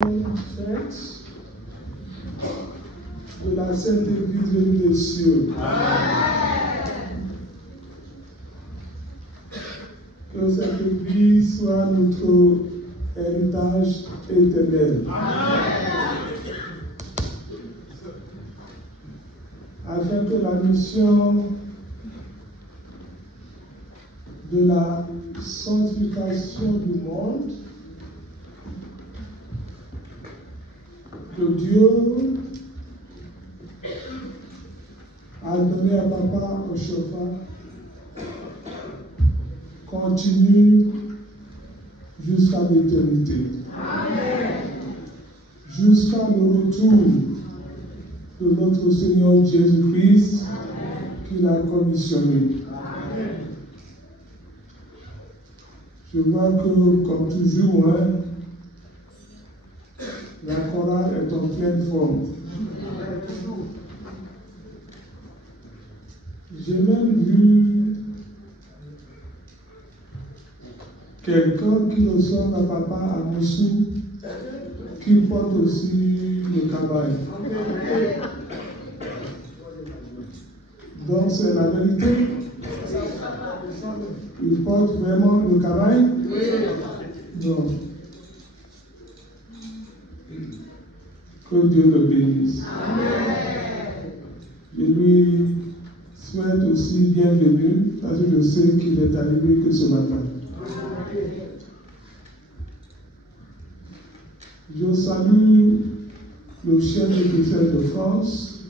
fête de la Sainte Église venue des cieux. Que cette Église soit notre héritage éternel. Afin que la mission de la sanctification du monde que Dieu a donné à Papa Oshofa continue jusqu'à l'éternité. Jusqu'à le retour de notre Seigneur Jésus-Christ qu'il a commissionné. Je vois que, comme toujours, la chorale est en pleine forme. J'ai même vu quelqu'un qui ressemble à Papa à Moussou, qui porte aussi le cabaye. Donc c'est la vérité. Il porte vraiment le cabaye? Non. Que Dieu le bénisse. Je lui souhaite aussi bienvenue parce que je sais qu'il est arrivé que ce matin. Je salue le chef de France,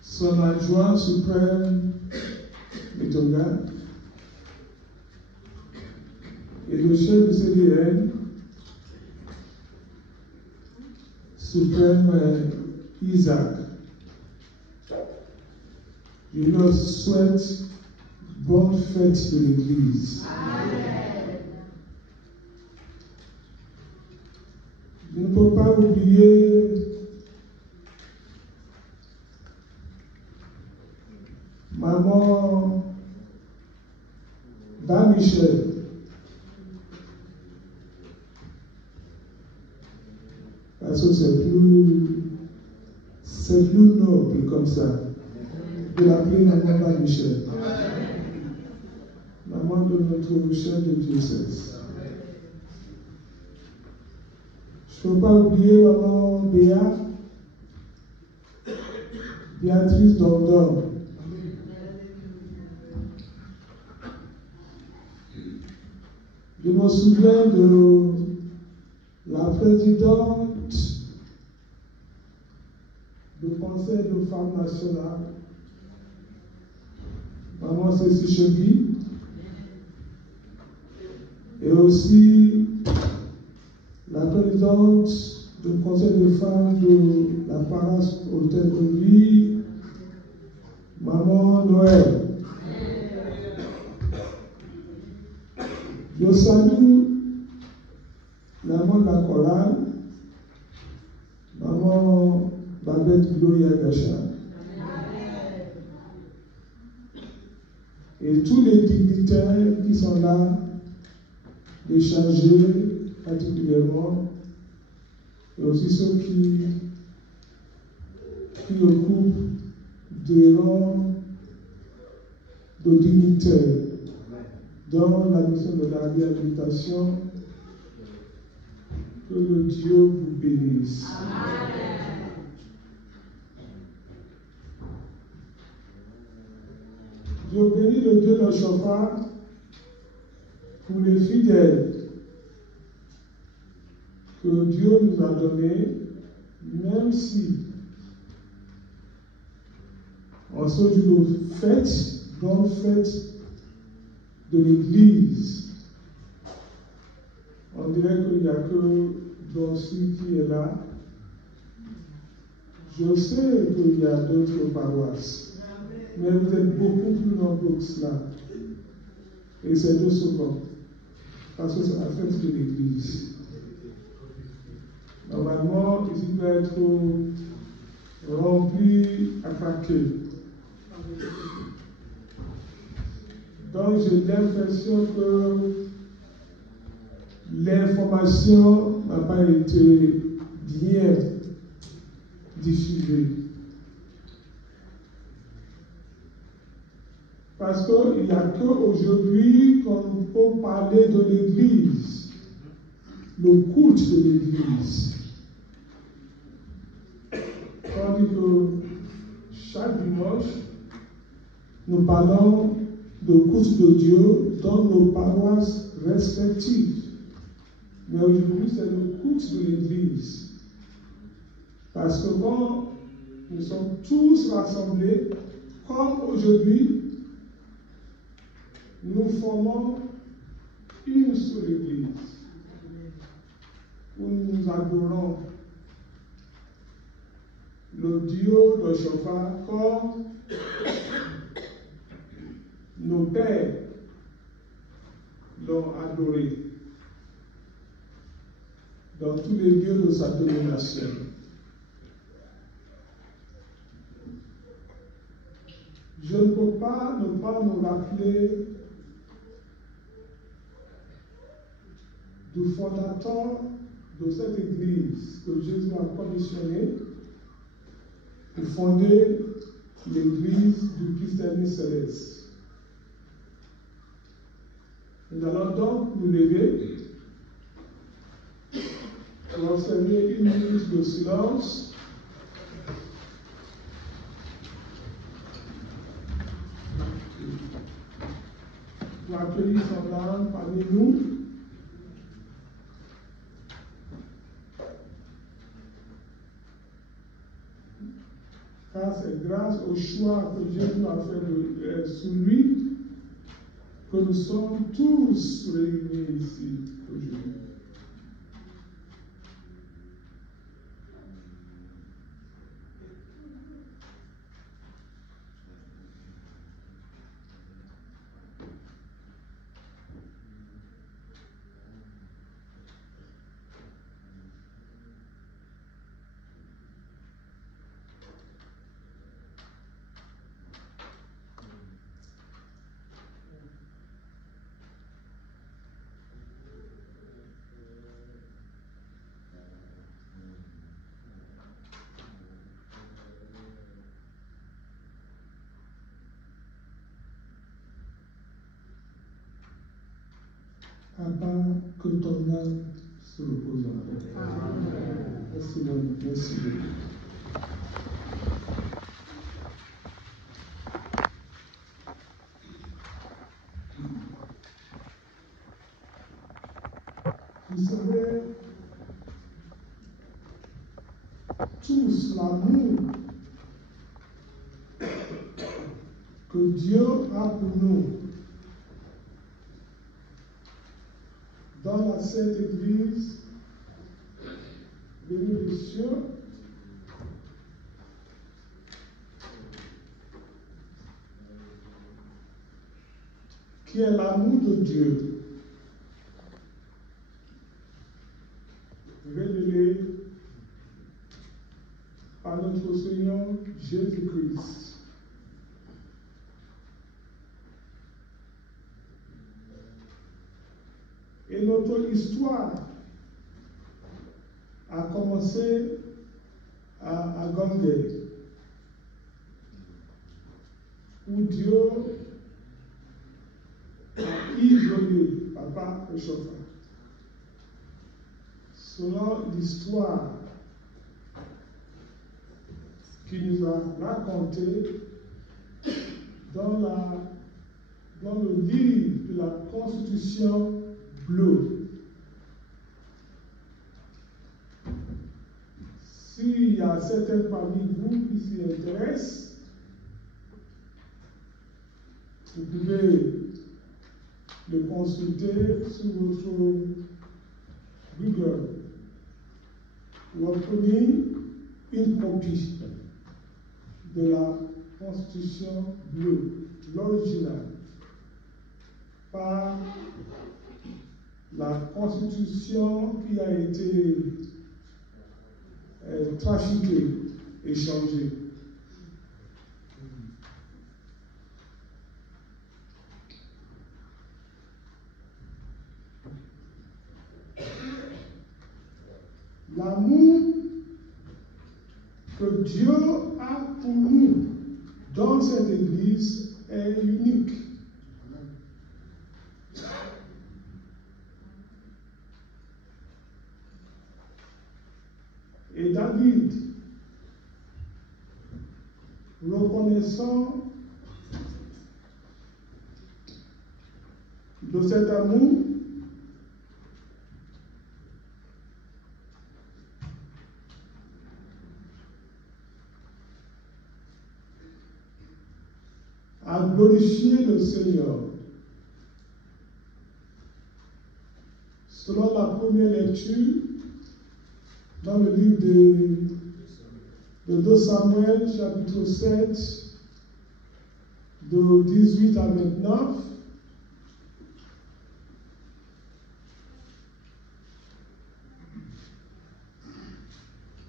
son adjoint suprême de Tonga et le chef du CDN suprême Isaac. Je leur souhaite bonne fête de l'Église. Je ne peux pas oublier maman Michel. Parce que c'est plus noble comme ça de l'appeler maman Michel. Maman de notre chef de diocèse. Je ne peux pas oublier maman Béatrice Dordon. Je me souviens de la présidente du Conseil de femmes nationales, maman Cécile Chegui, et aussi la présidente du Conseil de femmes de la paroisse Hôtel de Vie, maman Noël. Je salue maman de la chorale, maman Babette Gloria Gacha, et tous les dignitaires qui sont là, les chargés particulièrement, et aussi ceux qui occupent des rangs de dignitaires dans la mission de la réhabilitation. Que le Dieu vous bénisse. Amen. Je bénis le Dieu de Chauffard pour les fidèles que Dieu nous a donnés, même si en ce jour de fête, dans fête de l'Église, on dirait qu'il n'y a que Donsy qui est là. Je sais qu'il y a d'autres paroisses, mais vous êtes beaucoup plus nombreux que cela. Et c'est de ce bon, parce que c'est la fête de l'Église. Normalement, ici doit être rempli à craquer. Donc j'ai l'impression que l'information n'a pas été bien diffusée. Parce qu'il n'y a qu'aujourd'hui qu'on peut parler de l'Église, le culte de l'Église. Tandis que chaque dimanche, nous parlons de culte de Dieu dans nos paroisses respectives. Mais aujourd'hui, c'est le culte de l'Église. Parce que quand nous sommes tous rassemblés, comme aujourd'hui, nous formons une seule Église où nous adorons le Dieu de Shofar comme nos pères l'ont adoré dans tous les lieux de sa domination. Je ne peux pas ne pas me rappeler du fondateur de cette église que Jésus a commissionné pour fonder l'église du christianisme céleste. Nous allons donc nous lever pour observer une minute de silence pour accueillir son âme parmi nous. Car c'est grâce au choix que Jésus a fait sur lui que nous sommes tous réunis ici aujourd'hui. Papa, que ton âme se repose en paix. Merci, Lord. Merci beaucoup. Vous savez, tous l'amour que Dieu a pour nous dans la Sainte Église venue des cieux, qui est l'amour de Dieu, révélé par notre Seigneur Jésus-Christ. Et notre histoire a commencé à Gandhi, où Dieu a isolé Papa et Shofar. Selon l'histoire qu'il nous a racontée dans le livre de la Constitution bleue. S'il y a certains parmi vous qui s'y intéressent, vous pouvez le consulter sur votre Google ou obtenir une copie de la Constitution bleue, l'original, par la Constitution qui a été trafiquée, échangée. L'amour que Dieu a pour nous dans cette Église est unique. Et David, reconnaissant de cet amour, a glorifié le Seigneur. Selon la première lecture, dans le livre de 2 Samuel, chapitre 7, de 18 à 29,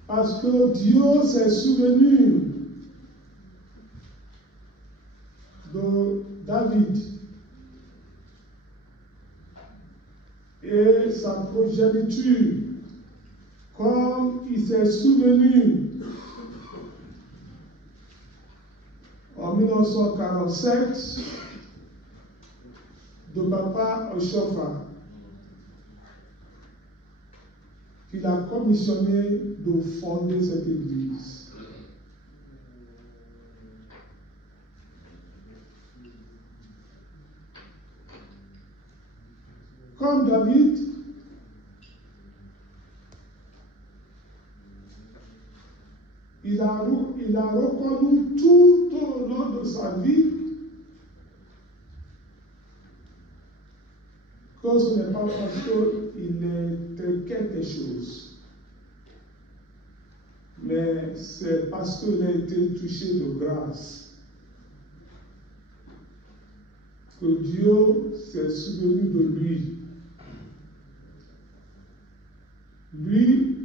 parce que Dieu s'est souvenu de David et sa progéniture, comme il s'est souvenu en 1947 de Papa Oshofa, qu'il a commissionné de fonder cette église. Comme David, il a reconnu tout au long de sa vie que ce n'est pas parce qu'il était quelque chose, mais c'est parce qu'il a été touché de grâce que Dieu s'est souvenu de lui. Lui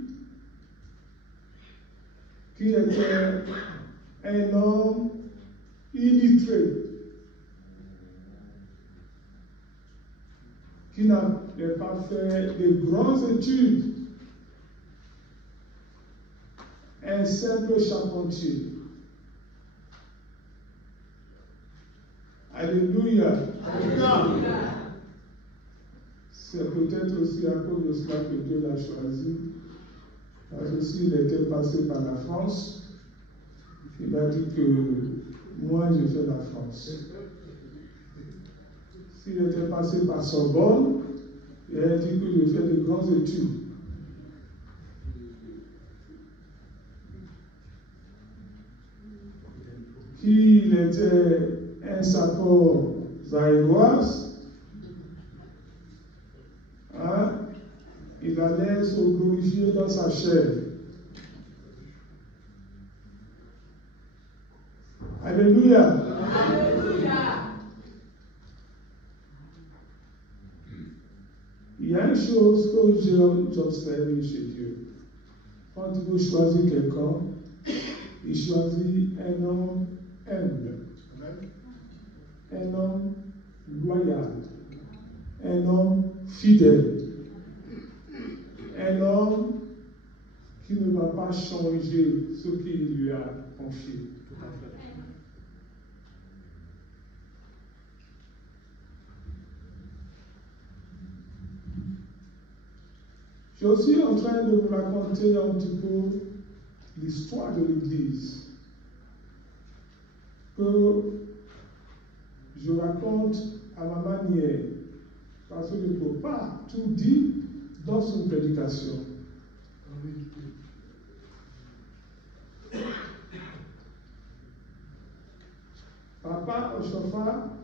qui était un homme illettré, qui n'avait pas fait de grandes études, un simple charpentier. Alléluia. Alléluia. C'est peut-être aussi à cause de cela que Dieu l'a choisi. Parce que s'il était passé par la France, il a dit que moi je fais la France. S'il était passé par Sorbonne, il a dit que je fais de grandes études. Qu'il était un sapeur zaïroise, il allait se glorifier dans sa chair. Alléluia. Alléluia. Il y a une chose que j'observe chez Dieu. Quand il veut choisir quelqu'un, il choisit un homme humble, un homme loyal, un homme fidèle, un homme qui ne va pas changer ce qu'il lui a confié. Je suis aussi en train de vous raconter un petit peu l'histoire de l'Église, que je raconte à ma manière, parce que je ne peux pas tout dire dans une prédication. Papa Oshofa,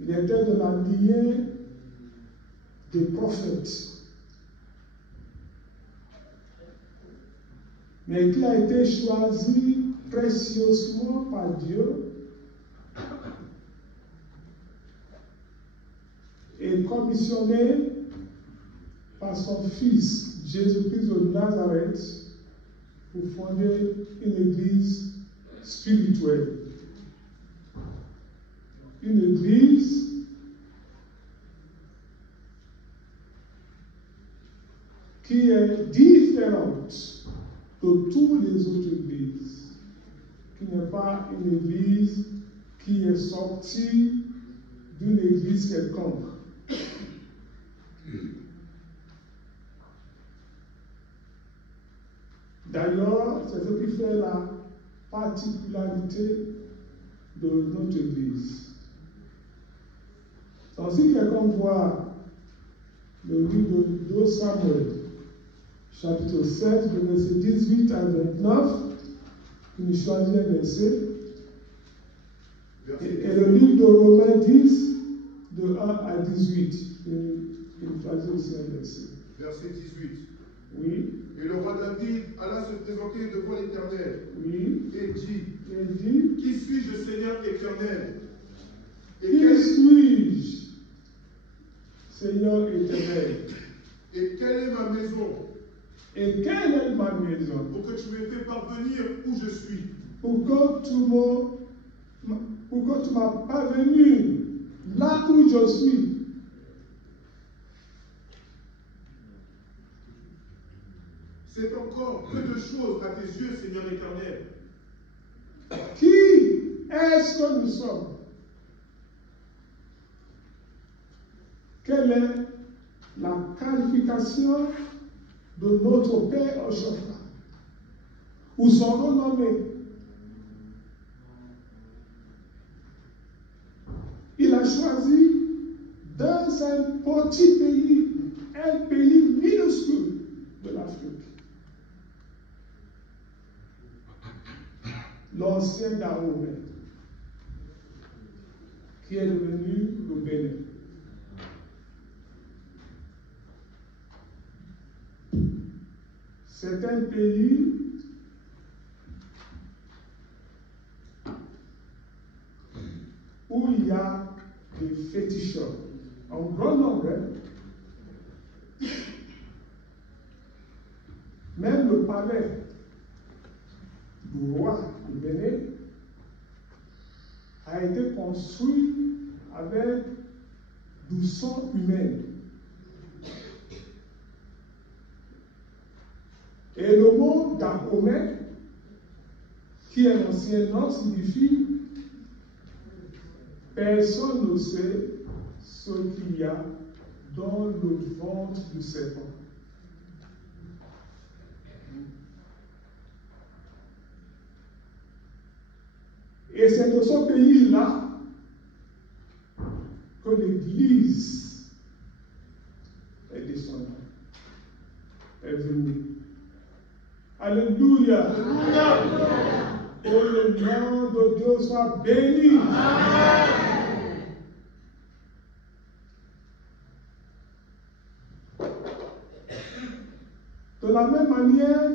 il était de la lignée des prophètes, mais qui a été choisi précieusement par Dieu et commissionné par son fils Jésus-Christ de Nazareth pour fonder une église spirituelle. Une église qui est différente de toutes les autres églises, qui n'est pas une église qui est sortie d'une église quelconque. D'ailleurs, c'est ce qui fait la particularité de notre église. Donc, si quelqu'un voit le livre de 2 Samuel, chapitre 7, de verset 18 à 29, il choisit un verset. Et le livre de Romains 10, de 1 à 18, il choisit aussi un verset. Verset 18. Oui. Et le roi David alla se présenter devant l'Éternel. Oui. Et dit, Qui suis-je, Seigneur éternel? Qui suis-je, Seigneur éternel? Et quelle est ma maison? Et quelle est ma maison? Pour que tu me fais parvenir où je suis. Pour que tu m'as parvenu là où je suis. C'est encore peu de choses à tes yeux, Seigneur éternel. Qui est-ce que nous sommes? Quelle est la qualification de notre Père Oshofra? Où sont-nous nommés? Il a choisi dans un petit pays, un pays minuscule de l'Afrique. L'ancien Dahomey, qui est devenu le Bénin. C'est un pays où il y a des féticheurs en grand nombre. Même le palais du roi du Bénin a été construit avec du sang humain. Et le mot Dahomey, qui est l'ancien nom, signifie personne ne sait ce qu'il y a dans le ventre du serpent. Et c'est de ce pays-là que l'Église est descendue, est venue. Alléluia. Que le nom de Dieu soit béni. Amen. De la même manière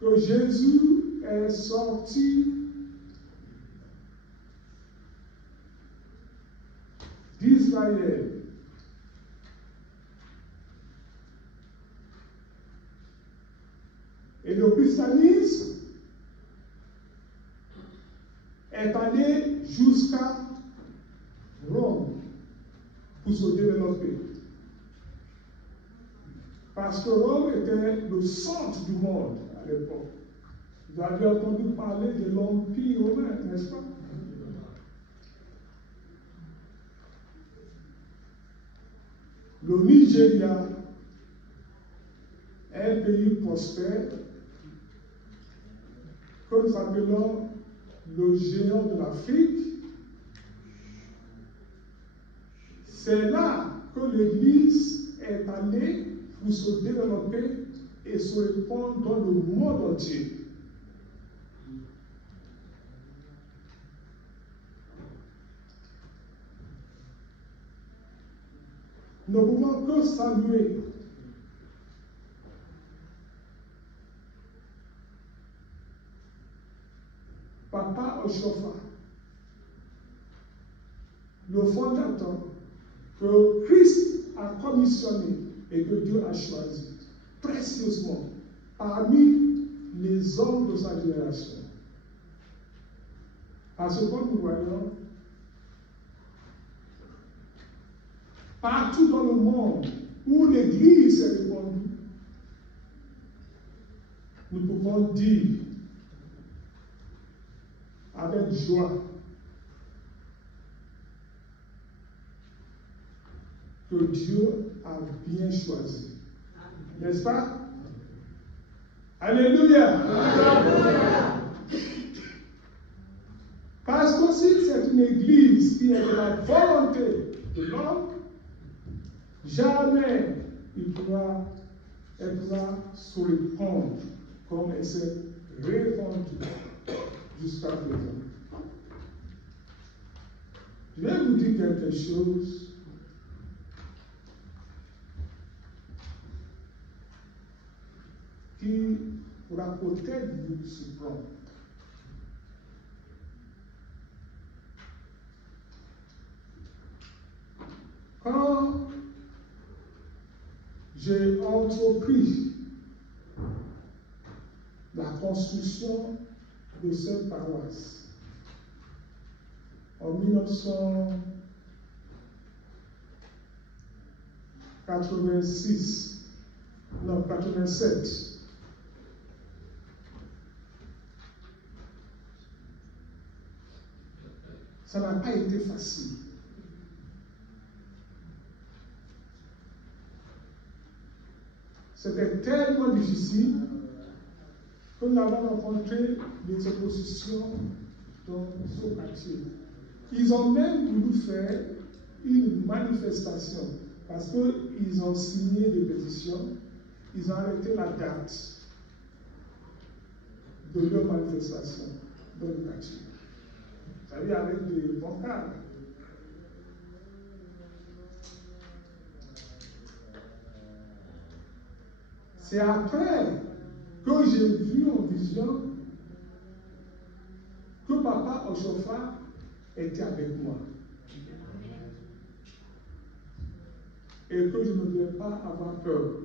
que Jésus est sorti d'Israël, et le christianisme est allé jusqu'à Rome pour se développer. Parce que Rome était le centre du monde à l'époque. Vous avez entendu parler de l'Empire romain, n'est-ce pas? Le Nigeria est un pays prospère que nous appelons le géant de l'Afrique. C'est là que l'Église est allée pour se développer et se répandre dans le monde entier. Nous ne pouvons que saluer Papa Oshofra, le fondateur que Christ a commissionné et que Dieu a choisi précieusement parmi les hommes de sa génération. Parce que comme nous voyons, partout dans le monde, où l'Église s'est répandue, nous pouvons dire avec joie que Dieu a bien choisi. N'est-ce pas? Alléluia! Alléluia! Parce que si c'est une église qui est de la volonté de l'homme, jamais elle pourra se répandre comme elle s'est répandue jusqu'à présent. Je vais vous dire quelque chose qui pourra peut-être vous surprendre. Quand j'ai entrepris la construction de cette paroisse en 87, ça n'a pas été facile. C'était tellement difficile que nous avons rencontré des oppositions dans ce quartier. Ils ont même voulu faire une manifestation parce qu'ils ont signé des pétitions, ils ont arrêté la date de leur manifestation dans le quartier. Vous savez, avec des pancartes. C'est après que j'ai vu en vision que Papa Oshofa était avec moi. Et que je ne devais pas avoir peur.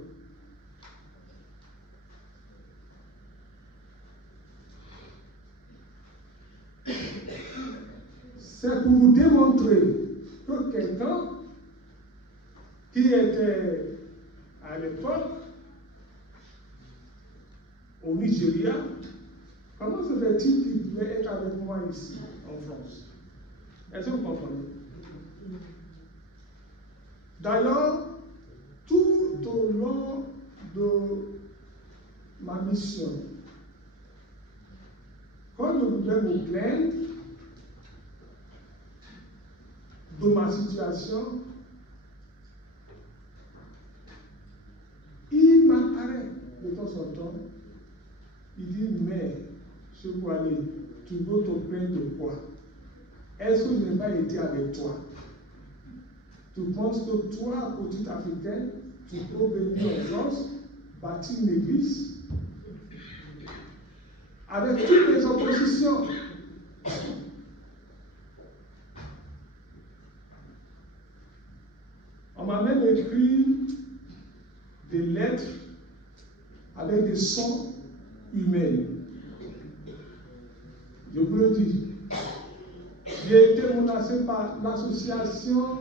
C'est pour vous démontrer que quelqu'un qui était à l'époque au Nigeria, comment se fait-il qu'il pouvait être avec moi ici, en France? Est-ce que vous comprenez? D'ailleurs, tout au long de ma mission, quand je voulais me plaindre de ma situation, il m'apparaît de temps en temps. Il dit, mais je veux aller, tu veux te plaindre de quoi? Est-ce que je n'ai pas été avec toi? Tu penses que toi, petite Africaine, tu peux venir en France, bâtir une église, avec toutes les oppositions? On m'a même écrit des lettres avec des sons humains. Je vous le dis. J'ai été menacé par l'association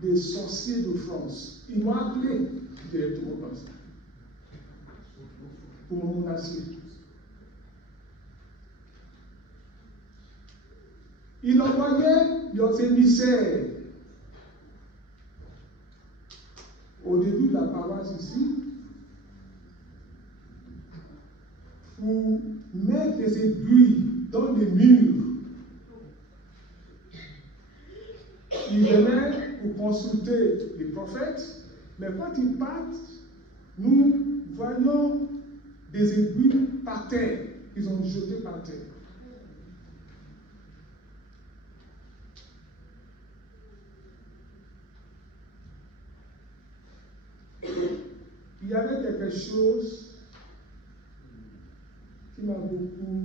des sorciers de France. Ils m'ont appelé directement comme ça pour me menacer. Ils envoyaient leurs émissaires au début de la paroisse ici pour mettre des aiguilles dans les murs. Ils venaient pour consulter les prophètes, mais quand ils partent, nous voyons des aiguilles par terre, qu'ils ont jetées par terre. Il y avait quelque chose qui m'a beaucoup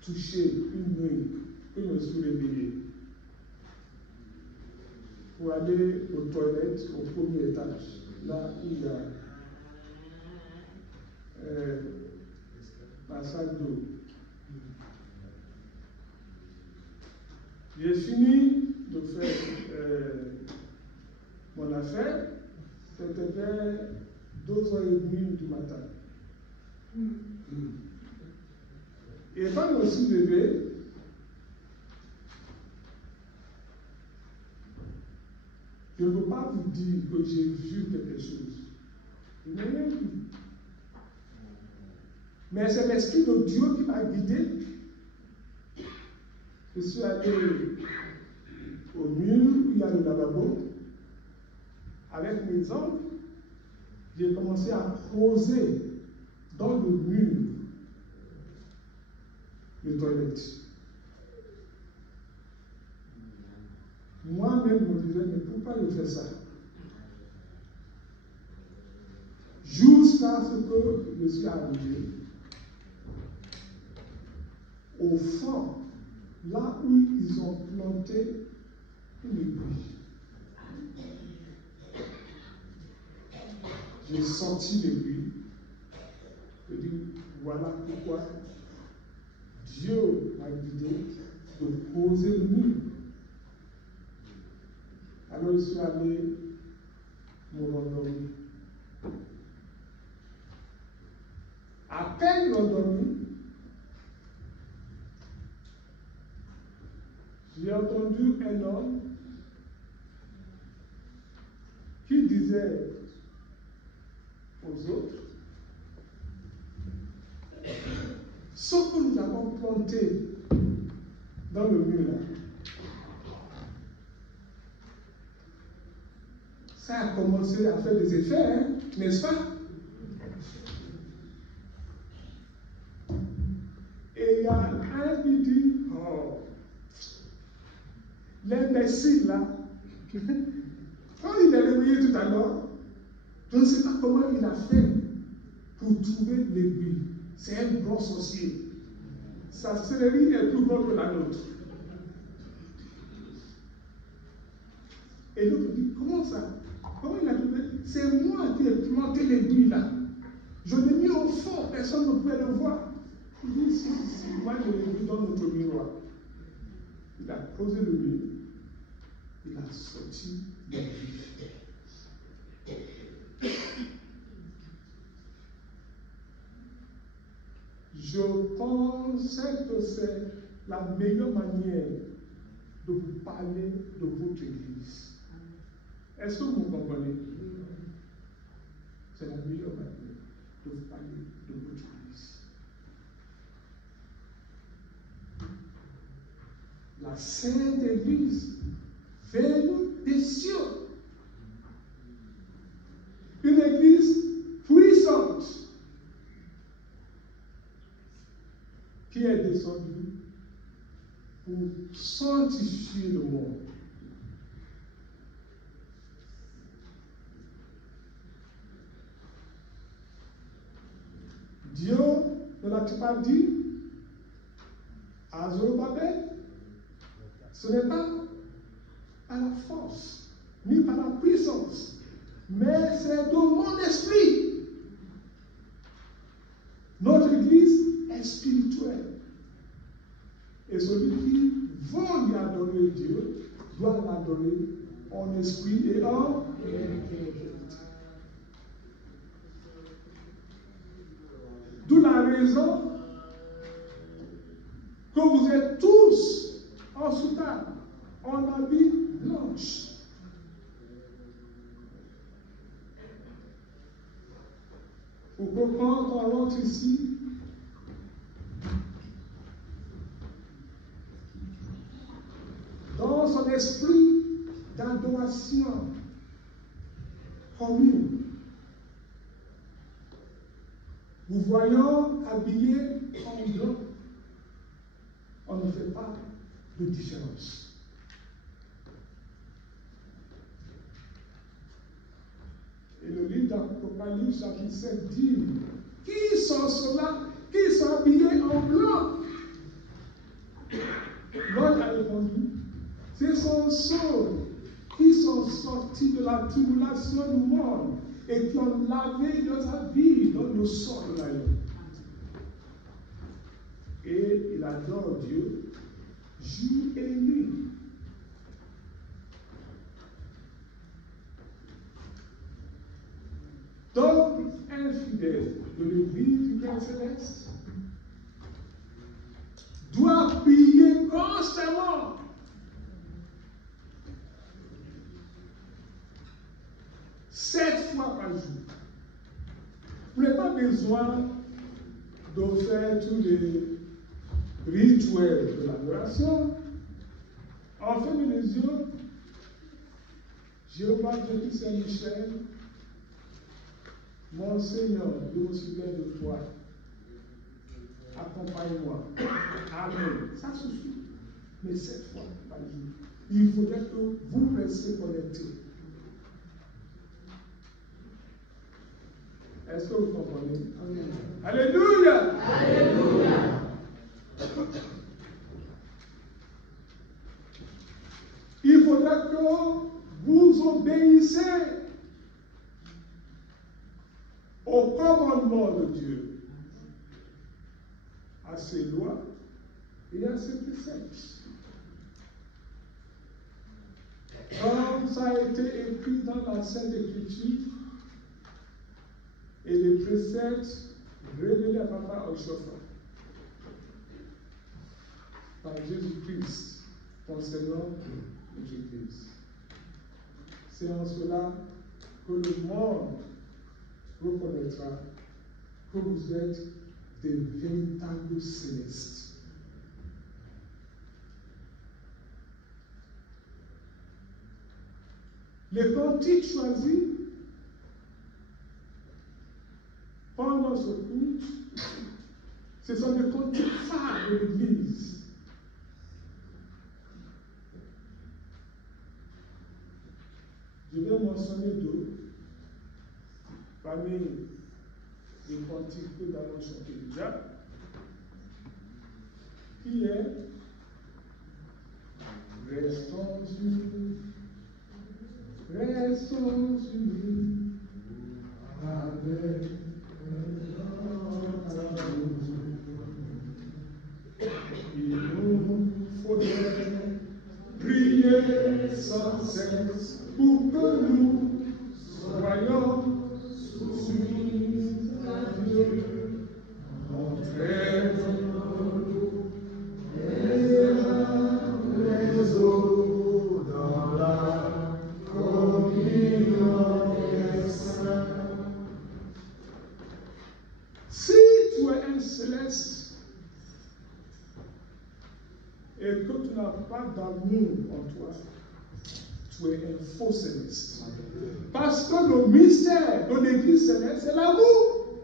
touché une nuit que je me suis réveillé pour aller aux toilettes au premier étage, là où il y a ma salle d'eau. J'ai fini de faire mon affaire C'était vers 2h30 du matin. Et quand je me suis levé, je ne peux pas vous dire que j'ai vu quelque chose. Je n'ai rien vu. Mais c'est l'Esprit de Dieu qui m'a guidé. Je suis allé au mur où il y a le lavabo. Avec mes ongles, j'ai commencé à creuser dans le mur les toilettes. Moi-même, je me disais, mais pourquoi je fais ça? Jusqu'à ce que je suis arrivé au fond, là où ils ont planté une aiguille. J'ai sorti l'aiguille. Je dis, voilà pourquoi Dieu m'a guidé de poser le mur. Alors je suis allé me rendormir. À peine rendormi, j'ai entendu un homme qui disait aux autres, ce que nous avons planté dans le mur là, ça a commencé à faire des effets, hein, n'est-ce pas? Et il y a un qui dit, oh, l'imbécile là, quand il est réveillé tout à l'heure, je ne sais pas comment il a fait pour trouver l'aiguille. C'est un grand sorcier. Sa céleri est plus grande que la nôtre. Et l'autre dit, comment ça? Comment il a trouvé? C'est moi qui ai planté l'aiguille là. Je l'ai mis au fond, personne ne pouvait le voir. Il dit, si, moi je l'ai mis dans notre miroir. Il a posé le mur. Il a sorti l'aiguille. Je pensais que c'est la meilleure manière de vous parler de votre église. Est-ce que vous comprenez? C'est la meilleure manière de vous parler de votre église. La Sainte Église venue des cieux. Une église puissante qui est descendue pour sanctifier le monde. Dieu ne l'a-t-il pas dit à Zorobabel? Ce n'est pas à la force, ni par la puissance, mais c'est de mon esprit. Notre église est spirituelle. Et celui qui veut lui adorer Dieu doit l'adorer en esprit et en vérité. D'où la raison que vous êtes tous en soutane, en habit blanche. Pour que quand on rentre ici, dans son esprit d'adoration commune, vous voyons habillés en blanc, on ne fait pas de différence. Et le livre d'Apocalypse, chapitre 7, dit, qui sont ceux-là qui sont habillés en blanc? L'autre a répondu, ce sont ceux qui sont sortis de la tribulation du monde et qui ont lavé leurs habits dans le sang de l'agneau. Et il adore Dieu jour et nuit. Donc, un fidèle de l'Église du Père Céleste doit prier constamment. Sept fois par jour. Vous n'avez pas besoin de faire tous les rituels de l'adoration. En fermant les yeux, Jéhovah Dieu qui Saint-Michel, mon Seigneur, je me souviens de toi. Accompagne-moi. Amen. Ça suffit. Mais 7 fois par jour. Il faudrait que vous restiez connectés. Est-ce que vous comprenez? Amen. Alléluia. Alléluia. Il faudra que vous obéissez au commandement de Dieu, à ses lois et à ses préceptes. Comme ça a été écrit dans la Sainte Écriture, et les préceptes révélés à Papa Ochofa par Jésus-Christ concernant l'Église. C'est en cela que le monde reconnaîtra que vous êtes des véritables célestes. Les cantiques choisis pendant ce culte, ce sont des cantiques phares de l'Église. Je vais mentionner deux parmi les cantiques que nous avons chanté déjà, qui est Restons unis, restons unis avec il nous faudrait prier sans cesse pour que nous soyons soumis à Dieu, entraînons-nous les autres dans la communion des saints. Si tu es un céleste et que tu n'as pas d'amour en toi, tu es un faux céleste. Parce que le mystère de l'Église céleste, c'est l'amour.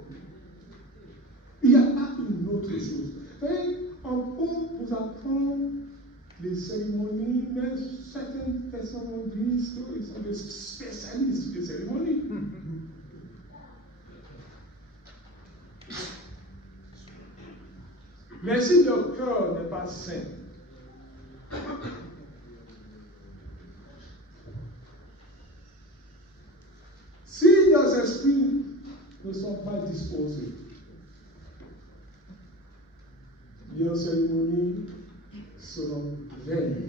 Il n'y a pas une autre chose. Et on peut vous apprendre les cérémonies, mais certaines personnes disent qu'ils sont des spécialistes des cérémonies. Mais si le cœur n'est pas saint, si nos esprits ne sont pas disposés, les cérémonies seront vaines.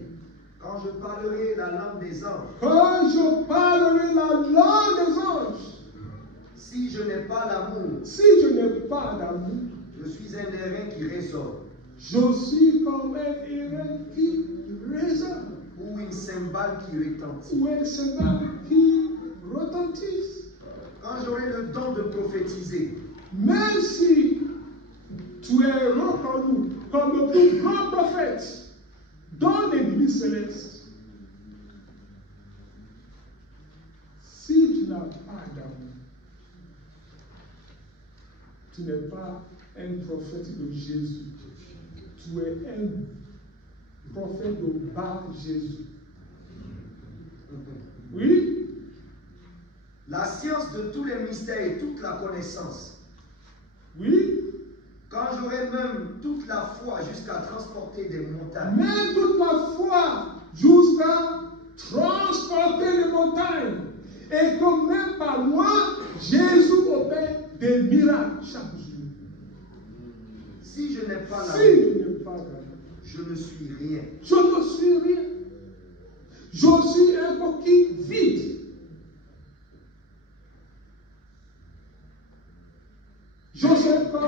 Quand je parlerai la langue des anges, Quand je parlerai la langue des anges, si je n'ai pas l'amour, si je n'ai pas d'amour, je suis un airain qui résonne, je suis comme un airain qui résonne, ou une cymbale qui retentit. ou un cymbale qui retentisse. Quand j'aurai le don de prophétiser, Même si tu es reconnu comme le plus grand prophète dans l'Église céleste, si tu n'as pas d'amour, tu n'es pas un prophète de Jésus. Tu es un prophète de bas Jésus. Oui? la science de tous les mystères et toute la connaissance. Oui? Quand j'aurai même toute la foi jusqu'à transporter des montagnes, Même toute la foi jusqu'à transporter les montagnes. Et que même par moi, Jésus opère des miracles chaque jour. si je n'ai pas Si l'amour, je n'ai pas d'amour, je ne suis rien. je ne suis rien. Je suis un coquille vide. Je sais comme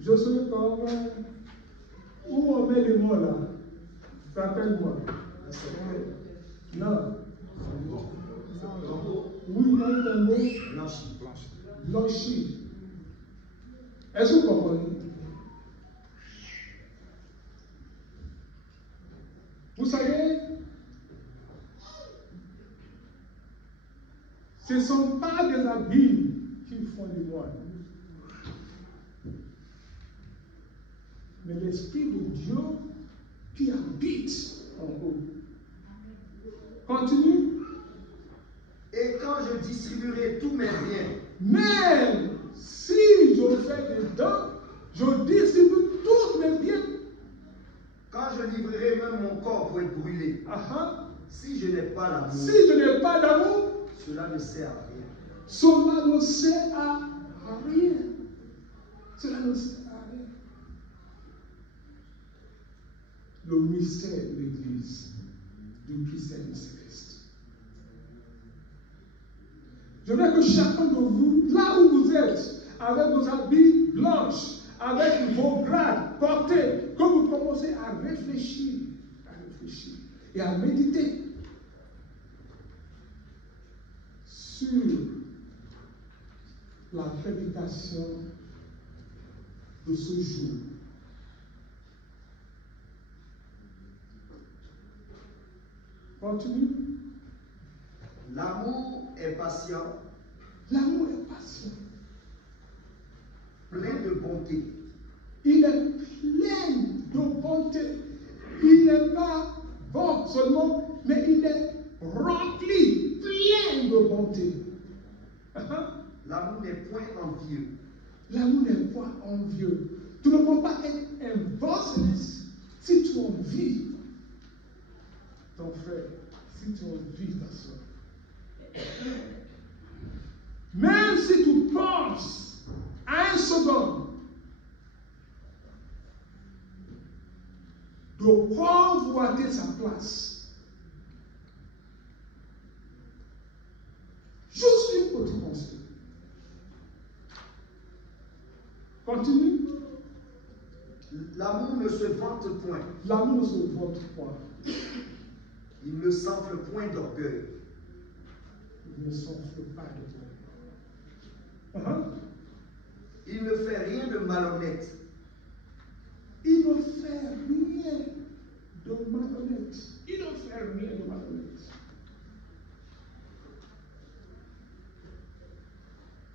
je sais comme où on met les mots là. Rappelle-moi. Non. Oui, il y a un mot. Blanchi. Est-ce que vous comprenez? Vous savez, ce ne sont pas des habits qui font du moine, mais l'Esprit de Dieu qui habite en vous. Continue. Et quand je distribuerai tous mes biens, même si je fais des dons, je distribue tous mes biens. quand je livrerai même mon corps pour être brûlé, si je n'ai pas l'amour, si je n'ai pas d'amour, cela ne sert à rien. Cela ne sert à rien. Cela ne sert à rien. Le mystère de l'Église, du christianisme céleste. Je veux que chacun de vous, là où vous êtes, avec vos habits blanches, avec vos grades portés, que vous commencez à réfléchir et à méditer sur la prédication de ce jour. Continue. L'amour est patient. L'amour est patient. Plein de bonté. Il est plein de bonté. Il n'est pas bon seulement, mais il est rempli, plein de bonté. L'amour n'est point envieux. L'amour n'est point envieux. Tu ne peux pas être un bon céleste si tu envies ton frère, si tu envies ta soeur. Même si tu penses à un second de convoiter sa place, juste une petite pensée. Continue. L'amour ne se vante point. L'amour ne se vante point. Il ne s'enfle point d'orgueil. Il ne s'enfle pas d'orgueil. Il ne fait rien de malhonnête. Il ne fait rien de malhonnête. Il ne fait rien de malhonnête.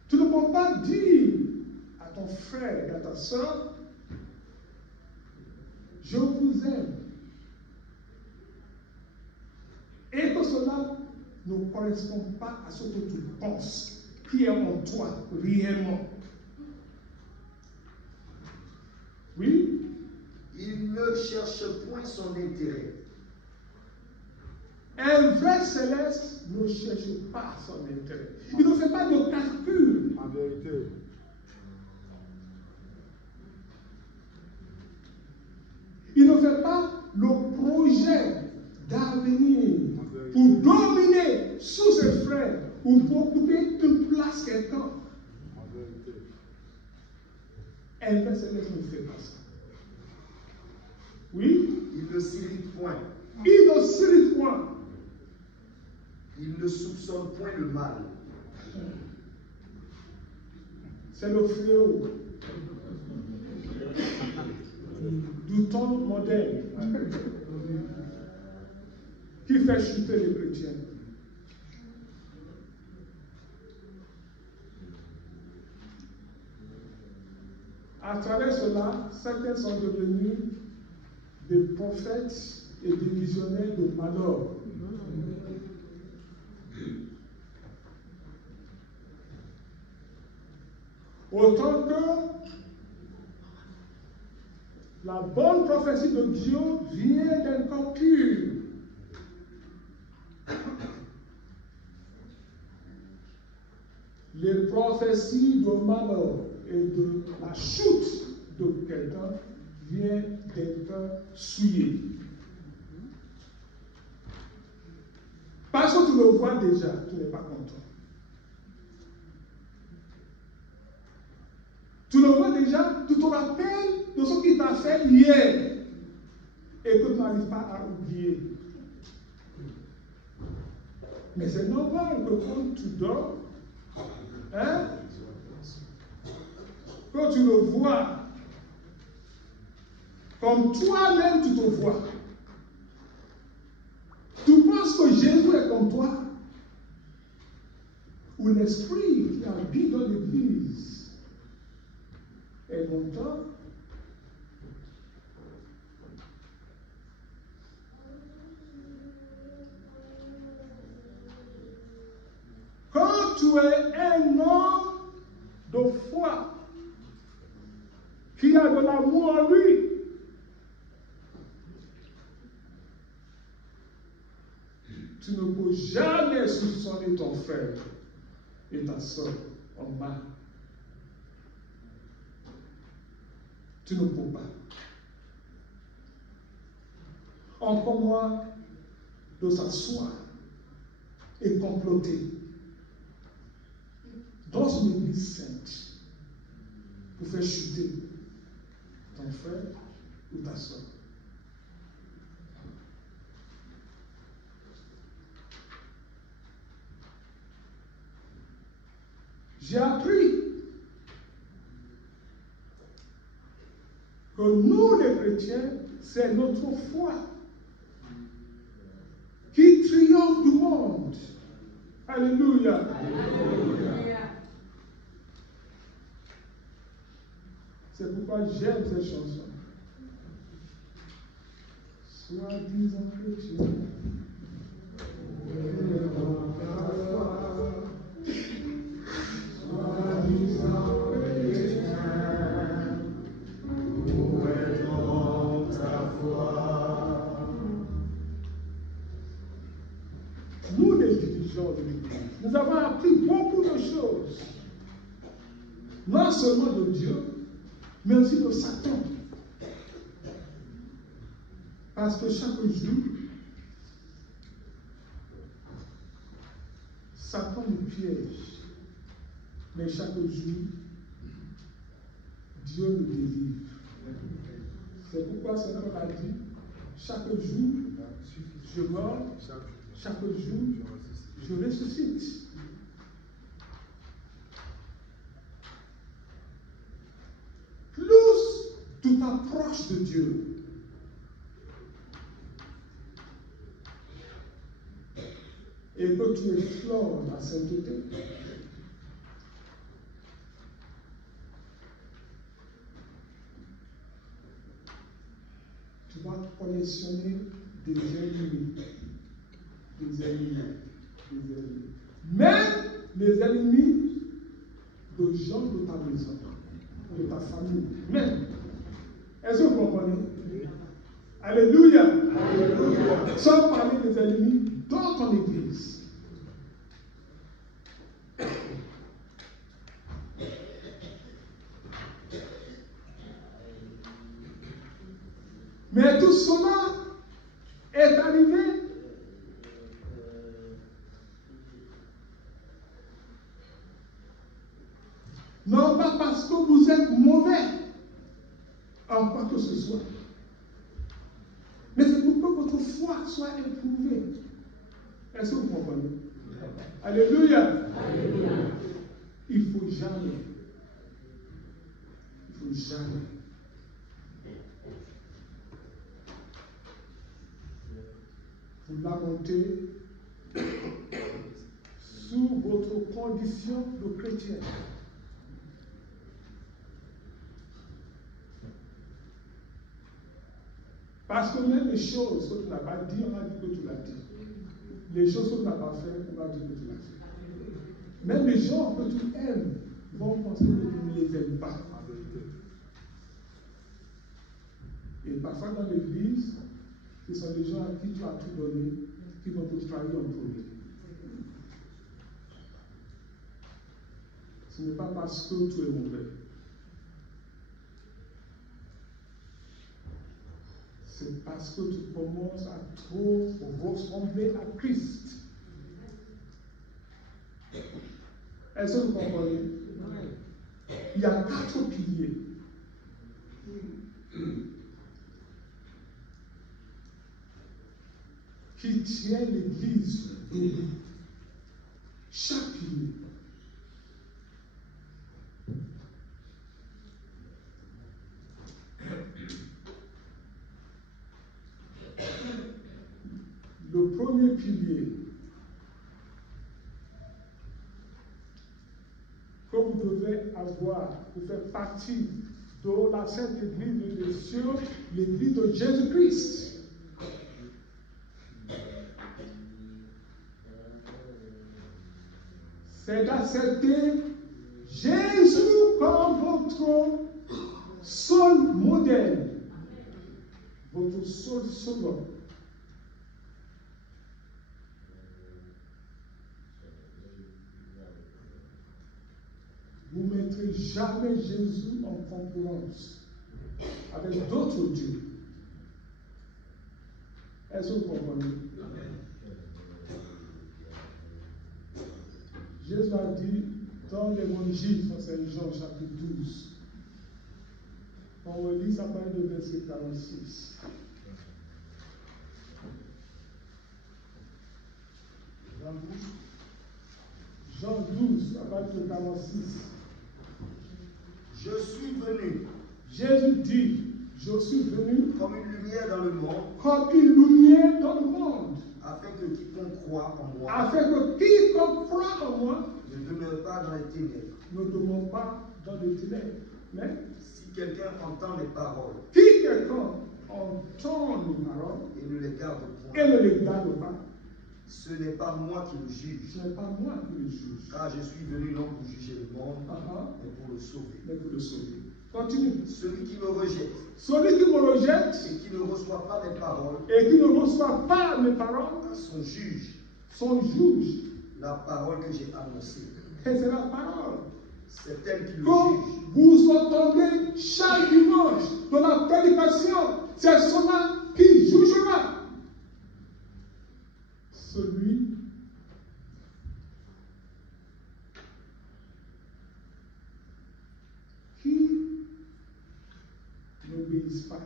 Tu ne peux pas dire à ton frère et à ta soeur, je vous aime. Et que cela ne correspond pas à ce que tu penses, qui est en toi réellement. Oui? Il ne cherche point son intérêt. Un vrai céleste ne cherche pas son intérêt. Il ne fait pas de calcul. En vérité. Il ne fait pas le projet d'avenir pour dominer sous ses frères ou pour occuper une place quelqu'un. En vérité. Un vrai céleste ne fait pas ça. Oui? Il ne s'irrite point. Il ne s'irrite point. Il ne soupçonne point le mal. C'est le fléau du temps moderne qui fait chuter les chrétiens. À travers cela, certains sont devenus des prophètes et des visionnaires de malheur. Autant que la bonne prophétie de Dieu vient d'un corps pur. Les prophéties de malheur et de la chute de quelqu'un vient des cœurs souillés. Parce que tu le vois déjà, tu n'es pas content. Tu le vois déjà, tu te rappelles de ce qu'il t'a fait hier et que tu n'arrives pas à oublier. Mais c'est normal que quand tu dors, hein, quand tu le vois, comme toi-même tu te vois, tu penses que Jésus est comme toi, ou l'esprit qui habite dans l'église est content. Quand tu es un homme de foi, qui a de l'amour en lui, tu ne peux jamais soupçonner ton frère et ta soeur en mal. Tu ne peux pas. Encore moins de s'asseoir et comploter dans une église sainte pour faire chuter ton frère ou ta soeur. J'ai appris que nous, les chrétiens, c'est notre foi qui triomphe du monde. Alléluia. Alléluia. C'est pourquoi j'aime cette chanson. Soi-disant chrétien, nous, les dirigeants de l'Église, nous avons appris beaucoup de choses. Non seulement de Dieu, mais aussi de Satan. Parce que chaque jour, Satan nous piège. Mais chaque jour, Dieu nous délivre. C'est pourquoi Satan a dit, chaque jour, je meurs, chaque jour, je ressuscite. Plus tu t'approches de Dieu, et que tu explores la sainteté, tu vas collectionner des ennemis. Des ennemis. Des ennemis. Même les ennemis de gens de ta maison, de ta famille. Même. Est-ce que vous comprenez? Alléluia. Alléluia. Sans parler des ennemis dans ton église. Mais tout cela est arrivé non pas parce que vous êtes mauvais en quoi que ce soit, mais c'est pour que votre foi soit éprouvée. Est-ce que vous comprenez? Alléluia. Alléluia. Il faut jamais vous lamenter sous votre condition de chrétien. Parce que même les choses que tu n'as pas dit, on a dit que tu l'as dit. Les choses que tu n'as pas fait, on va dire que tu l'as fait. Même les gens que tu aimes vont penser que tu ne les aimes pas. Et parfois dans l'église, ce sont des gens à qui tu as tout donné, qui vont te trahir en premier. Ce n'est pas parce que tu es mauvais. c'est parce que tu commences à trop ressembler à Christ. Est-ce que vous comprenez? Il y a 4 piliers. Qui tient l'Église debout. Chaque pilier. Le premier pilier que vous devez avoir pour faire partie de la Sainte Église des cieux, l'Église de Jésus-Christ. C'est d'accepter Jésus comme votre seul modèle, votre seul sauveur. Vous ne mettrez jamais Jésus en concurrence avec d'autres dieux. Est-ce que vous comprenez? Jésus a dit dans l'évangile de Saint Jean, chapitre 12, on relit, ça parle de verset 46. Jean 12, à partir de 46. Je suis venu. Jésus dit, je suis venu comme une lumière dans le monde. Comme une lumière dans le monde. Afin que quiconque croit en moi. Afin que quiconque croit en moi. Ne demeure pas dans les ténèbres. Ne demeure pas dans les ténèbres. Mais si quelqu'un entend les paroles. Si quelqu'un entend les paroles. Et ne les garde point. Et ne les garde pas. Ce n'est pas moi qui le juge. Ce n'est pas moi qui le juge. Car je suis venu non pour juger le monde, mais pour le sauver. Mais pour le sauver. Continue. Celui qui me rejette. Celui qui me rejette. Et qui ne reçoit pas mes paroles. Et qui ne reçoit pas mes paroles. Son juge. Son juge. La parole que j'ai annoncée. Et c'est la parole. C'est elle qui le quand juge. Vous entendez chaque dimanche de la prédication. C'est cela qui jugera. Celui qui n'obéit pas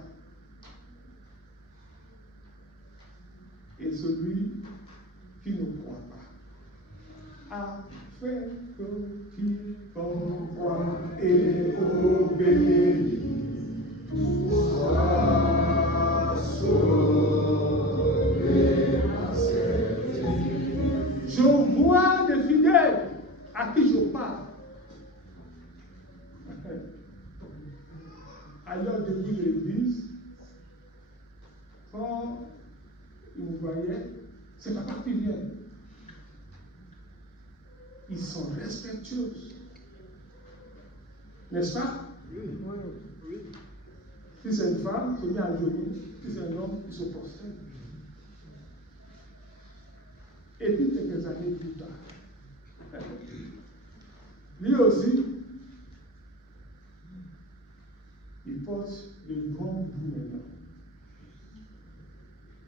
et celui qui ne croit pas, afin que quiconque croit et obéit soit sauvé. Je vois des fidèles à qui je parle. Ailleurs depuis l'église, quand ils me voyaient, c'est papa qui vient. Ils sont respectueux. N'est-ce pas? Oui. Si c'est une femme, il se met à genoux. Si c'est un homme, il se prosterne. Et puis quelques années plus tard, lui aussi, il porte de grands bouts maintenant.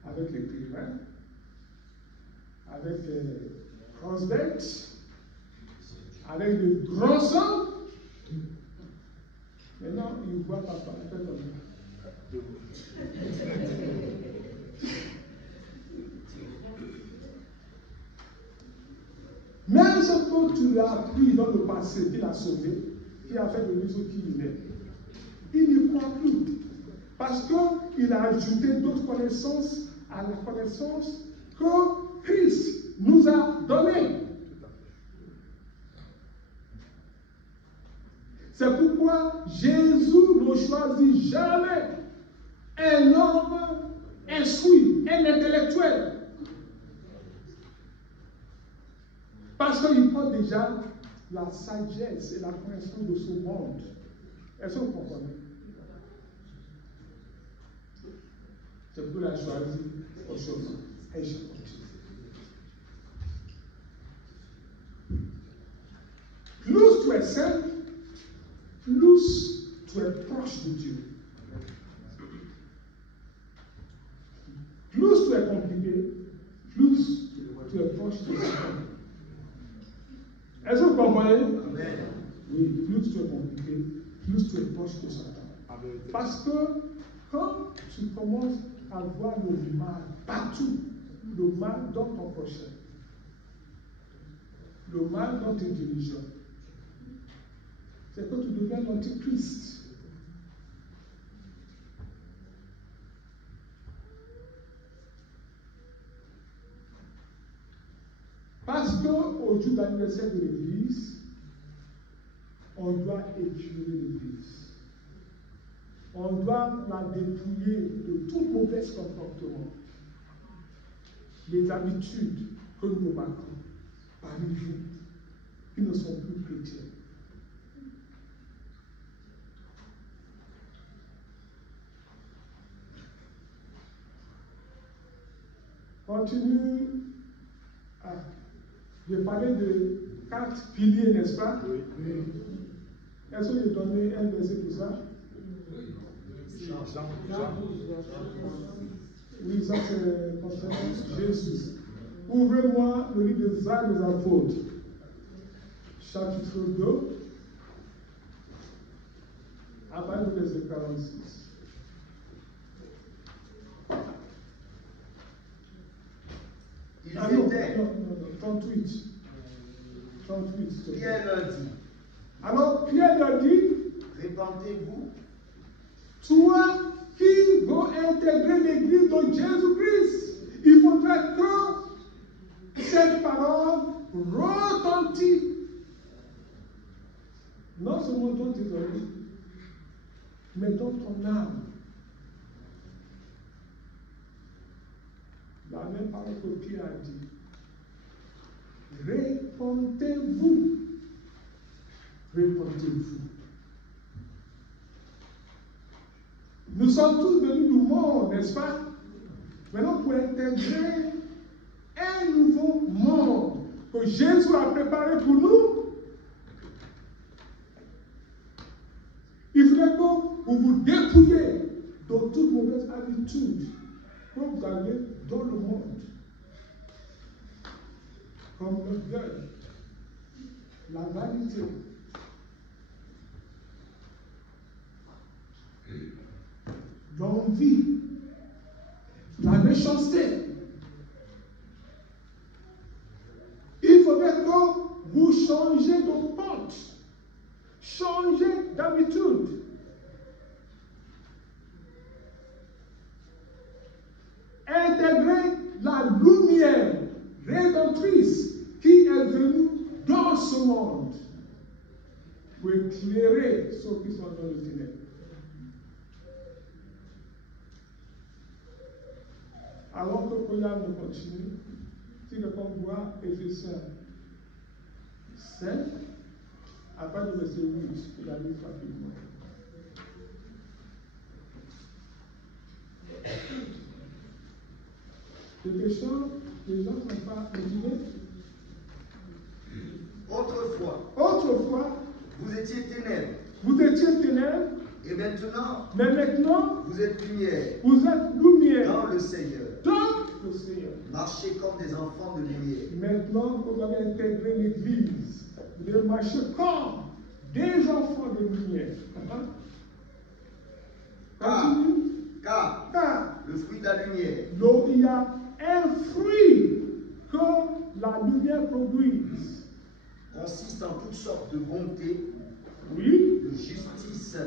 Avec les crivins, avec les crossbacks, avec le grands sang. Maintenant, il voit papa, il fait comme ça. Même ce que tu lui as appris dans le passé, qu'il a sauvé, qui a fait de lui ce qu'il est, il n'y croit plus. Parce qu'il a ajouté d'autres connaissances à la connaissance que Christ nous a donnée. C'est pourquoi Jésus ne choisit jamais un homme instruit, un intellectuel. Parce qu'il porte déjà la sagesse et la connaissance de ce monde. Est-ce que vous comprenez? C'est pour la choisir au chemin. Et je continue. Plus tu es simple, plus tu es proche de Dieu. tu es compliqué, plus tu es proche de Satan. Parce que quand tu commences à voir le mal partout, le mal dans ton prochain, le mal dans tes dirigeants, c'est que tu deviens l'antichrist. Parce qu'au jour d'anniversaire de l'Église, on doit épurer l'Église. On doit la dépouiller de tout mauvais comportement. Les habitudes que nous marquons parmi vous, qui ne sont plus chrétiens. Continue. Je parlais de 4 piliers, n'est-ce pas? Oui. Est-ce que j'ai donné un verset pour ça? Jean. Oui, ça c'est concernant Jésus. Ouvrez-moi le livre des Actes des Apôtres, chapitre 2, à partir du verset 46. Non, 38. 38. Pierre leur dit. Alors, Pierre leur dit, répentez-vous. Toi qui veux intégrer l'église de Jésus-Christ, il faudrait que cette parole retentisse. Non seulement dans tes oreilles, mais dans ton âme. La même parole que Pierre a dit. Répentez-vous. Répentez-vous. Nous sommes tous venus du monde, n'est-ce pas? Maintenant, pour intégrer un nouveau monde que Jésus a préparé pour nous, il faudrait que vous vous dépouilliez de toute mauvaise habitude que vous avez dans le monde. Comme l'orgueil, la vanité, l'envie, la méchanceté. Il faudrait que vous changez de porte, changez d'habitude. Intégrez la lumière rédemptrice qui est venue dans ce monde pour éclairer ceux qui sont dans le ténèbres. Avant que le programme ne continue, si quelqu'un voit Éphésiens 5, à partir du verset 8, il a lu rapidement. Les gens ne sont pas motivés. Autrefois, vous étiez ténèbres. Vous étiez ténèbres. Et maintenant, mais maintenant, vous êtes lumière. Vous êtes lumière. Dans le Seigneur. Dans le Seigneur. Marchez comme des enfants de lumière. Maintenant, vous allez intégrer l'Église. Vous allez marcher comme des enfants de lumière. Car le fruit de la lumière. Il y a un fruit que la lumière produise. Consiste en toutes sortes de bonté. Oui. De justice.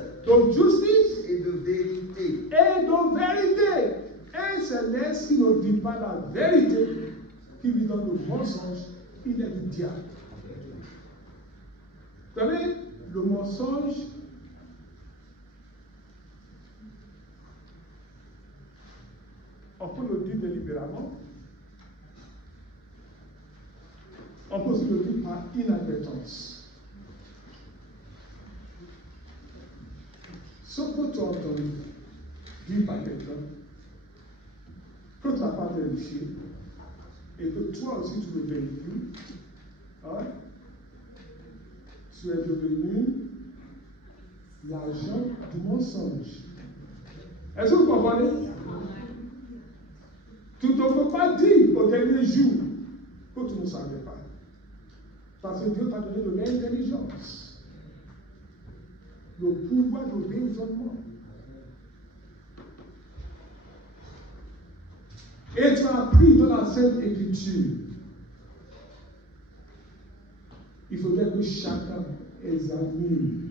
Et de vérité. Et c'est l'Est qui ne dit pas la vérité, qui lui donne le mensonge, il est du diable. Vous savez, le mensonge, on peut le dire délibérément, on peut aussi le dire par inadvertance. Ce que tu as entendu dire par quelqu'un, que tu n'as pas vérifié, et que toi aussi tu le véhicules, hein? Tu es devenu l'agent du mensonge. Est-ce que vous comprenez? Tu ne peux pas dire au dernier jour que tu ne savais pas. Parce que Dieu t'a donné de l'intelligence. le pouvoir de raisonnement. Et tu as appris dans la Sainte Écriture. Il faudrait que chacun examine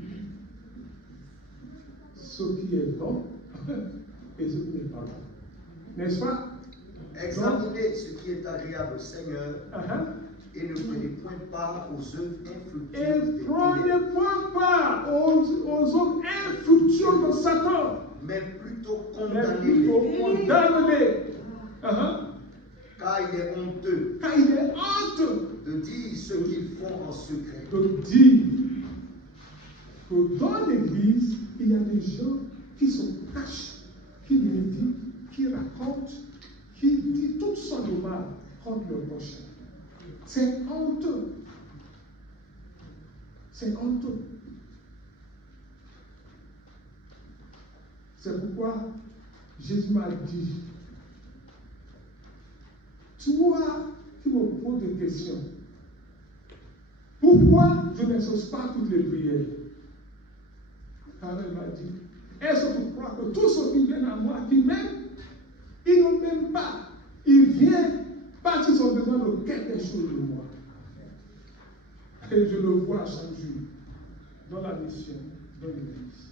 ce qui est bon et ce qui n'est pas bon. N'est-ce pas? Examinez ce qui est agréable au Seigneur et ne prenez point part aux œuvres infructueuses. Et prenez point part aux œuvres infructueuses de Satan. Mais plutôt Condamnez-les. Car il est honteux. Car il est honteux de dire ce qu'ils font en secret. De dire que dans l'église, il y a des gens qui se cachent, qui méditent, qui racontent, qui disent toutes sortes de mal contre le prochain. C'est honteux. C'est honteux. C'est pourquoi Jésus m'a dit, toi qui me poses des questions, pourquoi je n'exauce pas toutes les prières? Car il m'a dit, est-ce que tu crois que tous ceux qui viennent à moi, qui m'aiment, ils ne m'aiment pas. Ils viennent parce qu'ils ont besoin de quelque chose de moi. Et je le vois chaque jour dans la mission, dans l'église.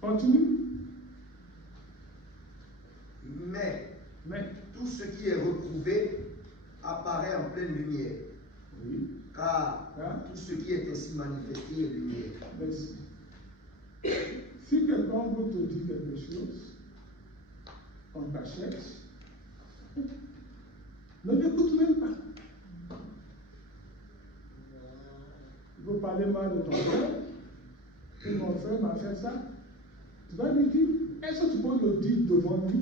Continue. Mais tout ce qui est reprouvé apparaît en pleine lumière. Oui. Car tout ce qui est ainsi manifesté est lumière. Merci. Si quelqu'un veut te dire quelque chose en cachette, ne l'écoute même pas. Il veut parler mal de ton frère, et mon frère m'a fait ça. Tu vas lui dire, est-ce que tu peux le dire devant lui?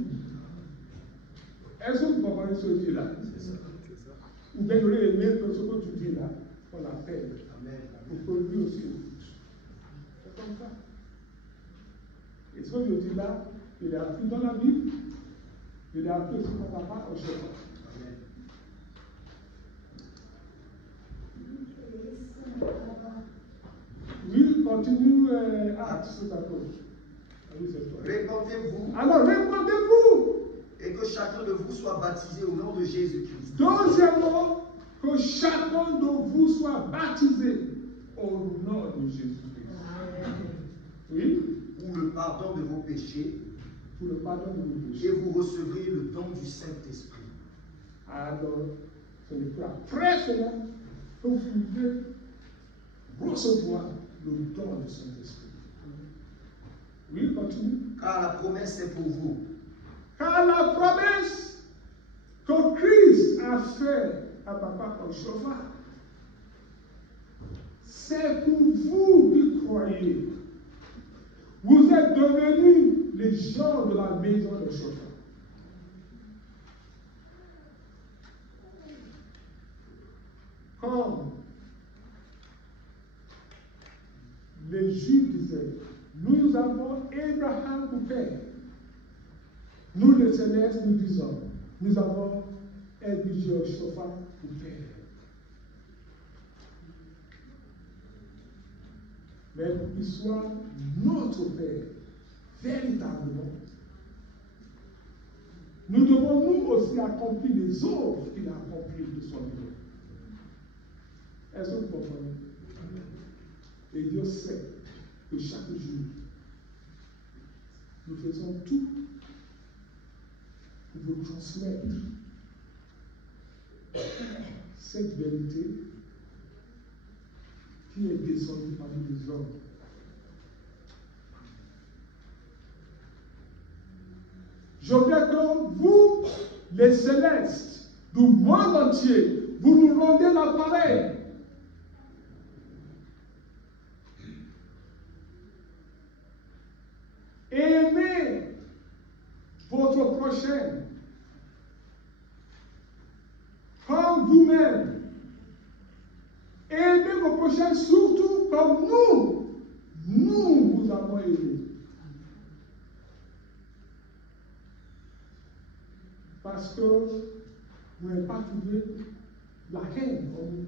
Est-ce que vous comprenez ce que je dis là? Ou bien j'aurais aimé que ce que tu dis là, on l'appelle. Pour que lui aussi écoute. C'est comme ça. Et ce que je dis là, il est appris dans la Bible, il est appris aussi par papa au chemin. Oui, continue à tout d'accord. Répandez-vous. Alors, répandez-vous. Et que chacun de vous soit baptisé au nom de Jésus-Christ. Deuxièmement, que chacun de vous soit baptisé au nom de Jésus-Christ. Oui. Pour le pardon de vos péchés. Pour le pardon de vos péchés. Et vous recevrez le don du Saint-Esprit. Alors, ce n'est pas après cela que vous pouvez recevoir le don du Saint-Esprit. Oui, continue. Car la promesse est pour vous. Car la promesse que Christ a faite à papa au chauffard, c'est pour vous qui croyez. Vous êtes devenus les gens de la maison de chauffard. Comme les Juifs disaient, nous avons Abraham pour père. Nous, les célestes, nous disons, nous avons Élie chauffard pour père. Mais pour qu'il soit notre père, véritablement, nous devons nous aussi accomplir les œuvres qu'il a accomplies de son vivant. Est-ce que vous comprenez? Et Dieu sait que chaque jour, nous faisons tout pour vous transmettre cette vérité qui est descendue parmi les hommes. Je veux que vous, les célestes, du monde entier, vous nous rendez l'appareil. Aimez votre prochain comme vous-même. Aimez vos prochains surtout comme nous vous avons aimé. Parce que vous n'avez pas trouvé la haine en nous.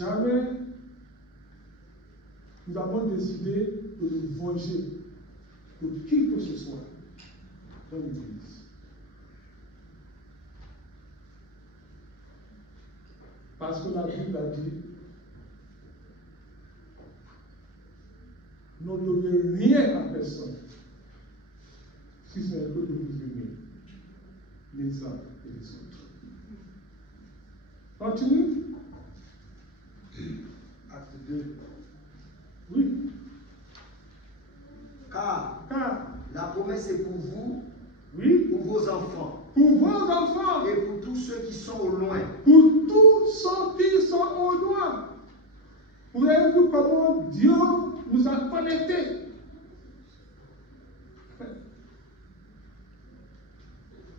jamais nous avons décidé de nous venger de qui que ce soit dans l'Église. Parce que la Bible a dit, ne devez rien à personne, si ce n'est que de vous aimer les uns et les autres. Continue. Acte 2. Oui. Car la promesse est pour vous, oui, pour vos enfants, pour vos enfants, et pour tous ceux qui sont au loin. Pour tous ceux qui sont au loin. Vous avez vu comment Dieu nous a connectés.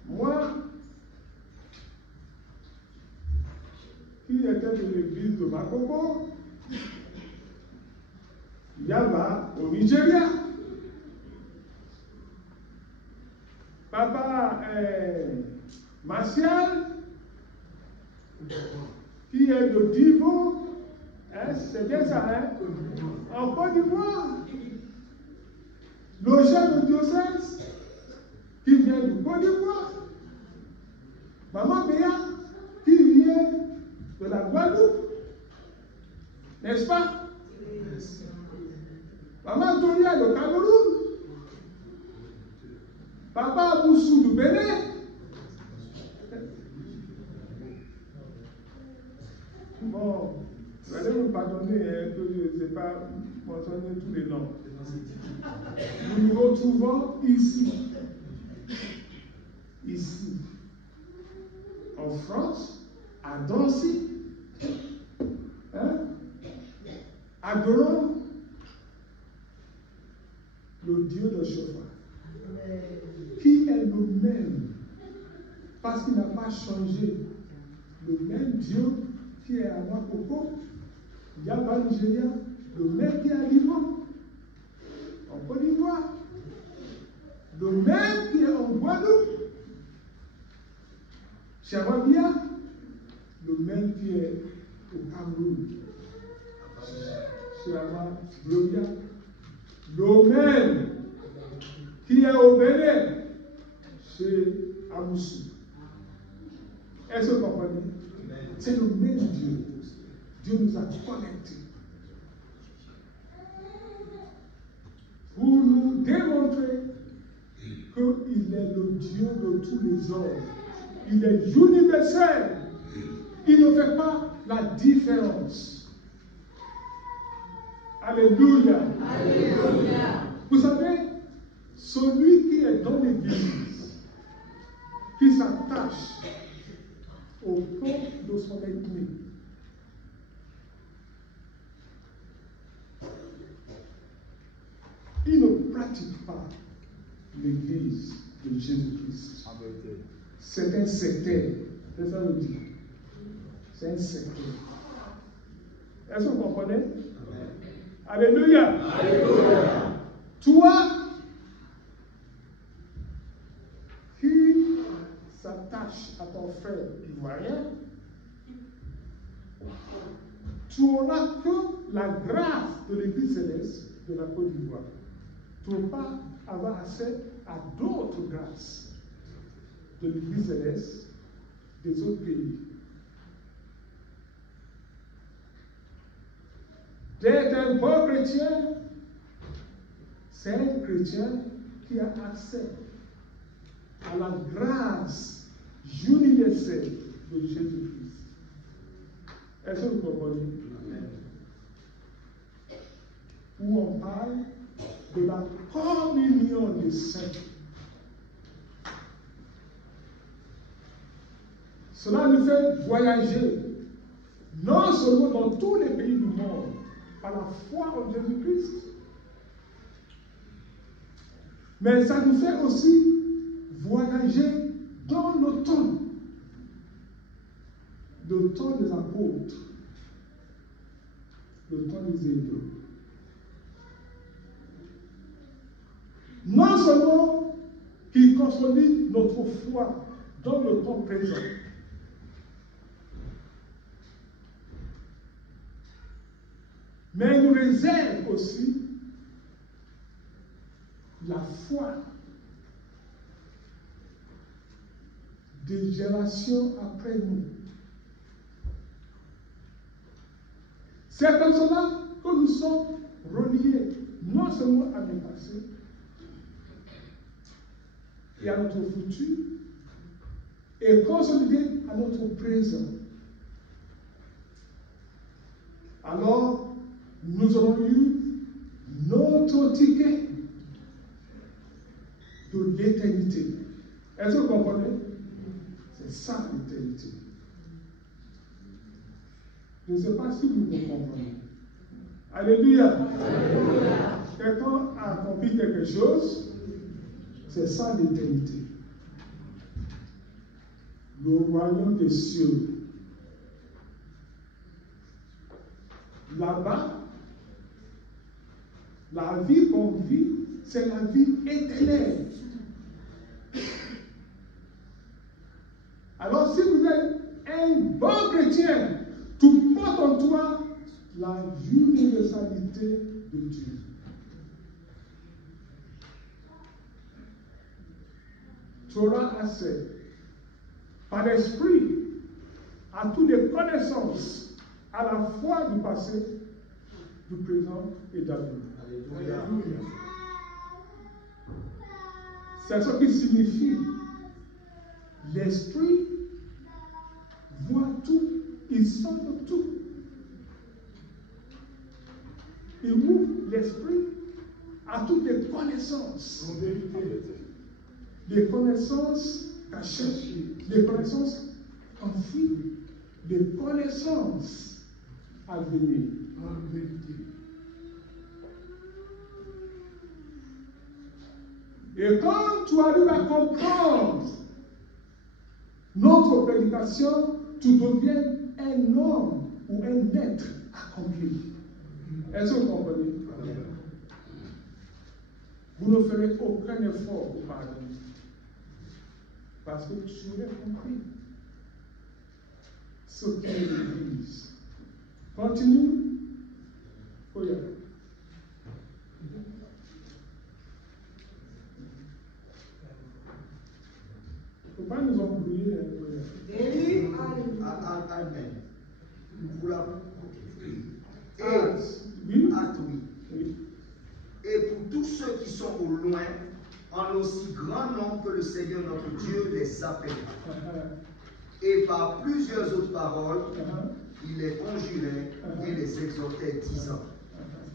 Moi, qui était de l'église de Makoko, Yaba, au Nigeria. Papa Martial, qui est de Divo, hein, c'est bien ça, hein? En Côte d'Ivoire. Le chef de diocèse, qui vient de Côte d'Ivoire. Maman Béa, qui vient de la Guadeloupe. N'est-ce pas? Maman Toria de Cameroun. Papa Aboussou du Bénin. Bon, vous allez me pardonner que je ne sais pas mentionner tous les noms. Nous nous retrouvons ici, en France, à Dancy, hein? Adorons le Dieu de Chauffard, qui est le même, parce qu'il n'a pas changé, le même Dieu qui est à Makoko, Yaba Nigeria, le même qui est à Liban, en Côte d'Ivoire, le même qui est en Guadeloupe, Charabia, le même qui est au Cameroun, Charabia, Gloria, le même qui est au Bénin, chez Aboussou. Est-ce que vous comprenez? C'est le même Dieu. Dieu nous a connectés. Pour nous démontrer qu'il est le Dieu de tous les hommes. Il est universel. Il ne fait pas la différence. Alléluia. Alléluia. Vous savez, celui qui est dans l'Église, qui s'attache au corps de son ethnie, il ne pratique pas l'Église de Jésus-Christ. C'est un sectaire. C'est ça le dit. C'est un sectaire. Est-ce que vous comprenez? Alléluia. Alléluia. Toi qui s'attache à ton frère ivoirien, tu n'auras que la grâce de l'Église céleste de la Côte d'Ivoire. Tu ne peux pas avoir accès à d'autres grâces de l'Église céleste des autres pays. D'être un bon chrétien, c'est un chrétien qui a accès à la grâce universelle de Jésus-Christ. Est-ce que vous comprenez? Où on parle de la communion des saints. Cela nous fait voyager, non seulement dans tous les pays du monde, par la foi en Jésus-Christ, mais ça nous fait aussi voyager dans le temps des apôtres, le temps des hébreux. Non seulement qui consolide notre foi dans le temps présent, Mais il nous réserve aussi la foi des générations après nous. C'est comme cela que nous sommes reliés non seulement à notre passé et à notre futur, et consolidés à notre présent. Alors, nous aurons eu notre ticket de l'éternité. Est-ce que vous comprenez? C'est ça l'éternité. Je ne sais pas si vous me comprenez. Alléluia. Alléluia. Quelqu'un a accompli quelque chose, c'est ça l'éternité. Le royaume des cieux. Là-bas, la vie qu'on vit, c'est la vie éternelle. Alors, si vous êtes un bon chrétien, tu portes en toi la universalité de Dieu. Tu auras accès par l'esprit à toutes les connaissances, à la fois du passé, du présent et d'avenir. Alléluia. C'est ce qui signifie l'esprit voit tout, il sent tout. Il ouvre l'esprit à toutes les connaissances. Les connaissances cachées, les connaissances enfouies, les connaissances à venir. Et quand tu arrives à comprendre notre prédication, tu deviens un homme ou un être accompli. Est-ce que vous comprenez? Vous ne ferez aucun effort pour pardonner. Parce que tu aurais compris ce qu'est l'Église. Continue. Oh, yeah. Il ne faut pas nous embrouiller. Amen. Vous la... Acte, oui. Et pour tous ceux qui sont au loin, en aussi grand nombre que le Seigneur notre Dieu les appellera. Et par plusieurs autres paroles, il les conjurait et les exhortait, disant: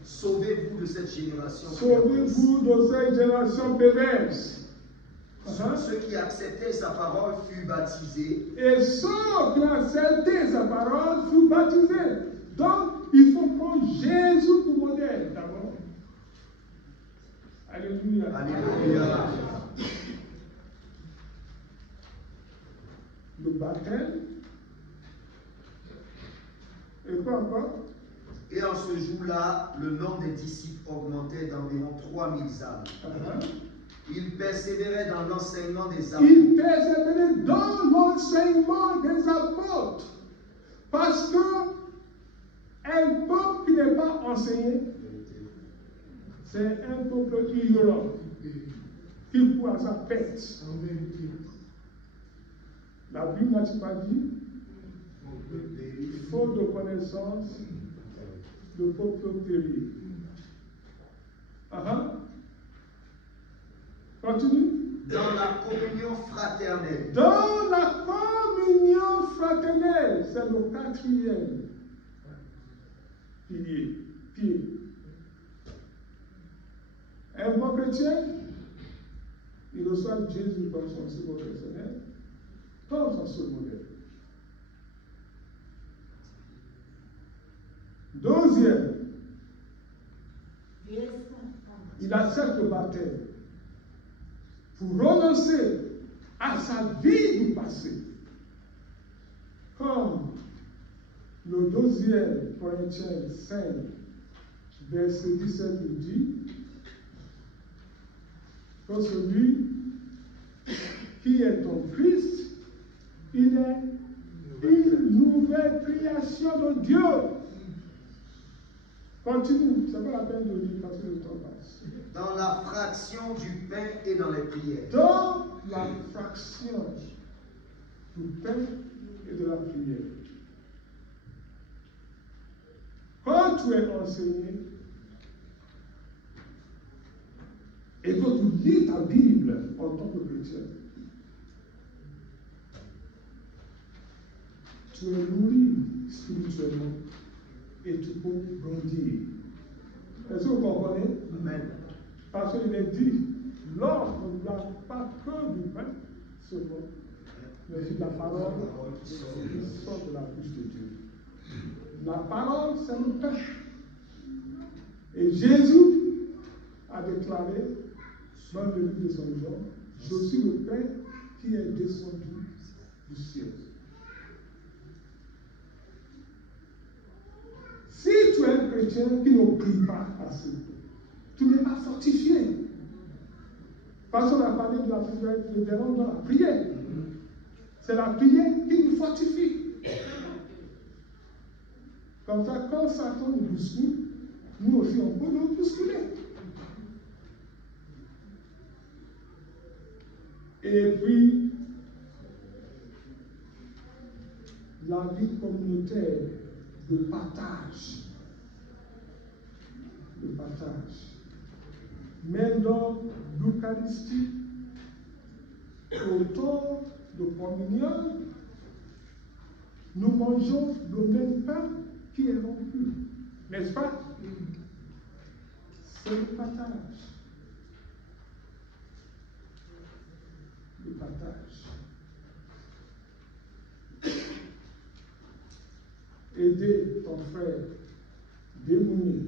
sauvez-vous de cette génération. Sauvez-vous de cette génération perverse. Ceux qui acceptaient sa parole furent baptisés. Et ceux qui acceptaient sa parole furent baptisés. Donc, il faut prendre Jésus pour modèle d'abord. Alléluia. Alléluia. Le baptême. Et quoi encore? Et en ce jour-là, le nombre des disciples augmentait d'environ 3000 âmes. Ils persévéraient dans l'enseignement des apôtres. Ils persévéraient dans l'enseignement des apôtres. Parce que un peuple qui n'est pas enseigné, c'est un peuple ignorant, qui croit à sa pète. La Bible n'a-t-il pas dit? Faute de connaissance, le peuple périt. Continue. Dans la communion fraternelle. Dans la communion fraternelle, c'est le quatrième pied. Un bon chrétien, il reçoit Jésus comme son sauveur personnel, comme son seul modèle. Deuxième, il accepte le baptême pour renoncer à sa vie du passé. Comme le 2 Corinthiens 5, verset 17 nous dit, que celui qui est en Christ, il est une nouvelle création de Dieu. Continue, c'est pas la peine de lire parce que le temps passe. Dans la fraction du pain et dans les prières. Dans la fraction du pain et de la prière. Quand tu es enseigné et que tu lis ta Bible en tant que chrétien, tu es nourri spirituellement et tu peux grandir. Est-ce que vous comprenez? Amen. Parce qu'il est dit, l'homme ne doit pas que du pain seulement, mais aussi de la parole qui sort de la bouche de Dieu. La parole, c'est le pain. Et Jésus a déclaré dans le livre de Saint Jean, je suis le pain qui est descendu du ciel. Si tu es un chrétien qui ne prie pas assez, tu n'es pas fortifié. Parce qu'on a parlé de la prière, de dans la prière. C'est la prière qui nous fortifie. Comme ça, quand Satan nous bouscule, nous aussi on peut nous bousculer. Et puis, la vie communautaire de partage. De partage. Même dans l'Eucharistie, au temps de communion, nous mangeons le même pain qui est rompu. N'est-ce pas? C'est le partage. Le partage. Aider ton frère démuni.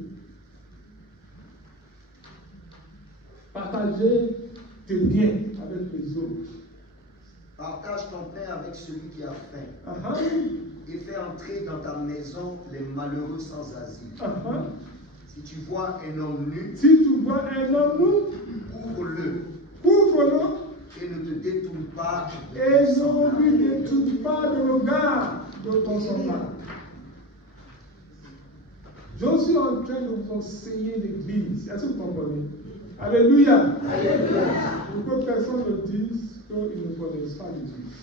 Partager tes biens avec les autres. Partage ton pain avec celui qui a faim. Uh-huh. Et fais entrer dans ta maison les malheureux sans asile. Uh-huh. Si tu vois un homme nu, si tu vois un homme nu, couvre-le. Couvre-le. Et ne te détourne pas. Et ne lui détourne pas de regard de ton semblable. Je suis en train de vous enseigner l'Église. Est-ce que vous comprenez? Alléluia. Alléluia. Pour que personne ne dise qu'ils ne connaissent pas l'Église.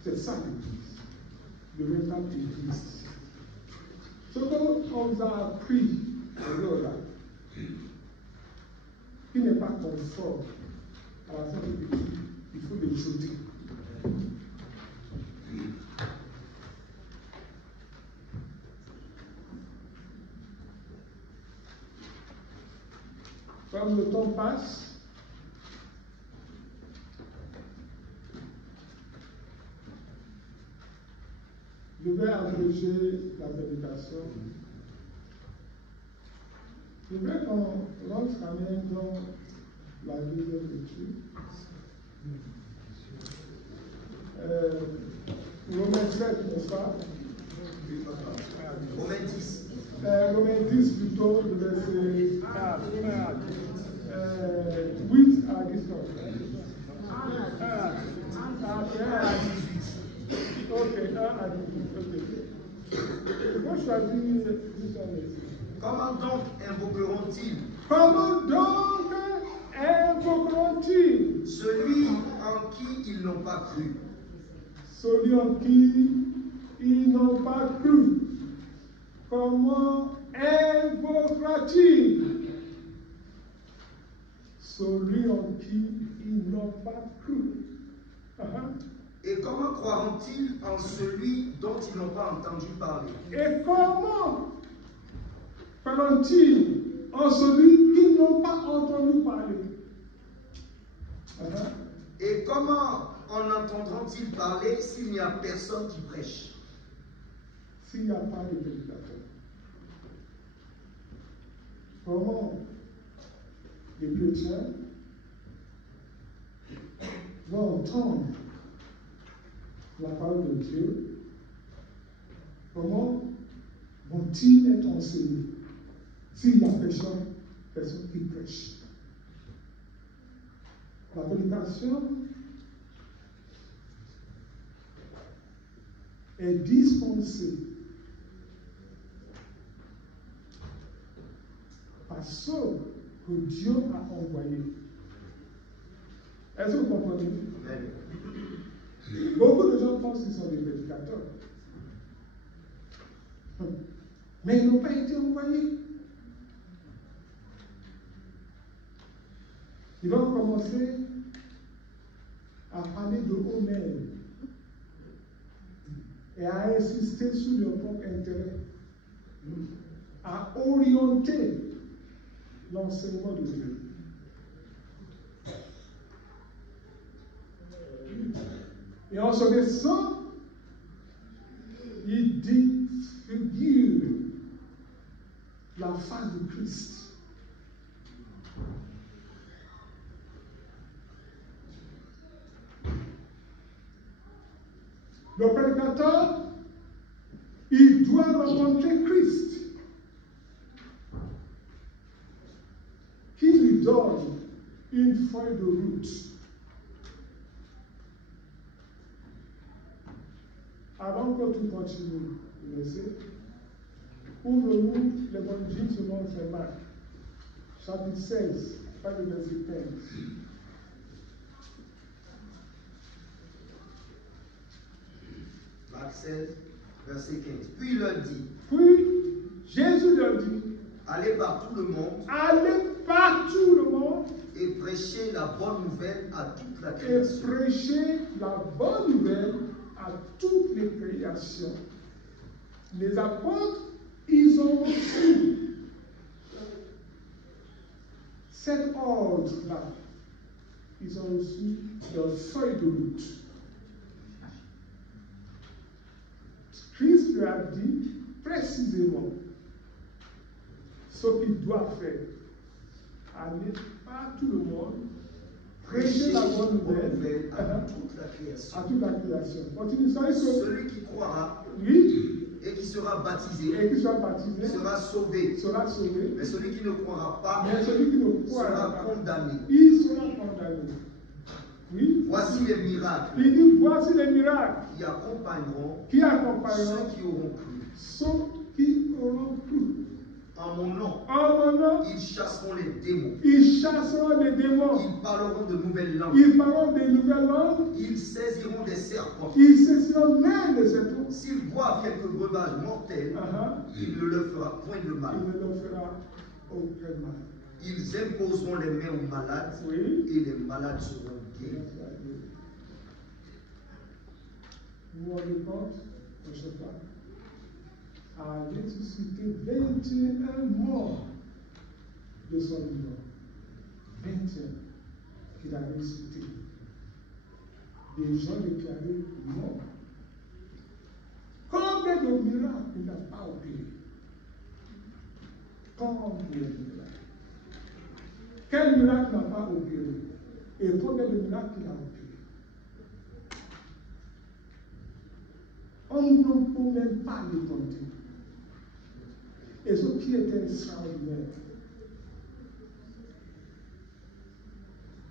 C'est ça l'Église. Le véritable Église. Ce qu'on vous a appris là, qui n'est pas conforme à la sainte Église, il faut les jeter. Comme le temps passe, je vais abréger la prédication. Je vais qu'on rentre quand même dans la deuxième étude. Romains 7, n'est-ce pas? Romains 10. Romains 10 plutôt, le verset 8 à 10. Ok, 1 à 18. Ok. Pourquoi choisir juste un verset? Comment donc invoqueront-ils? Comment donc invoqueront-ils celui en qui ils n'ont pas cru? Celui en qui ils n'ont pas cru. Comment invoquera-t-il celui en qui ils n'ont pas cru? Et comment croiront-ils en celui dont ils n'ont pas entendu parler? Et comment croiront-ils en celui qu'ils n'ont pas entendu parler? Et comment en entendront-ils parler s'il n'y a personne qui prêche? S'il n'y a pas de prédicateur. Comment les chrétiens vont entendre la parole de Dieu? Comment vont-ils être enseignés s'il n'y a personne qui prêche? La prédication est dispensée façon que Dieu a envoyé. Est-ce que vous comprenez? Beaucoup de gens pensent qu'ils sont des prédicateurs. Mais ils n'ont pas été envoyés. Ils vont commencer à parler de eux-mêmes et à insister sur leur propre intérêt, à orienter l'enseignement de Dieu. Et en se laissant, il défigure la face de Christ. Le prédicateur, il doit rencontrer Christ, qui lui donne une feuille de route. Avant que tu continues, vous laissez, ouvre-nous l'évangile selon Saint Marc, chapitre 16, pas de verset 15. Marc 16, verset 15. Puis il leur dit, Jésus leur dit, allez par tout le monde, et prêchez la bonne nouvelle à toute la création. Et prêchez la bonne nouvelle à toutes les créations. Les apôtres, ils ont reçu cet ordre-là. Ils ont reçu leur feuille de route. Christ leur a dit précisément ce qu'il doit faire. Aller par tout le monde, prêcher la bonne nouvelle à toute la création. À toute la création. Continue ça. Celui qui croira et qui sera baptisé, sera sauvé. Mais celui qui ne croira pas sera condamné. Il sera condamné. Oui. Voici les miracles. Il dit voici les miracles qui accompagneront ceux qui auront cru. En mon nom, ils chasseront les démons. Ils chasseront les démons. Ils parleront de nouvelles langues. Ils parleront de nouvelles langues. Ils saisiront des serpents. Ils saisiront même des serpents. S'ils boivent quelques breuvages mortels, il ne leur fera point de mal. Il ne leur fera aucun mal. Ils imposeront les mains aux malades, et les malades seront guéris. Vous vous rendez compte? Je ne sais pas. A ressuscité 21 morts de son vivant. 21 qu'il a ressuscité. Des gens déclarés morts. Combien de miracles il n'a pas opéré? Combien de miracles? Quel miracle n'a pas opéré? Et combien de miracles il a opéré? On ne peut même pas les compter. Et ce qui est extraordinaire,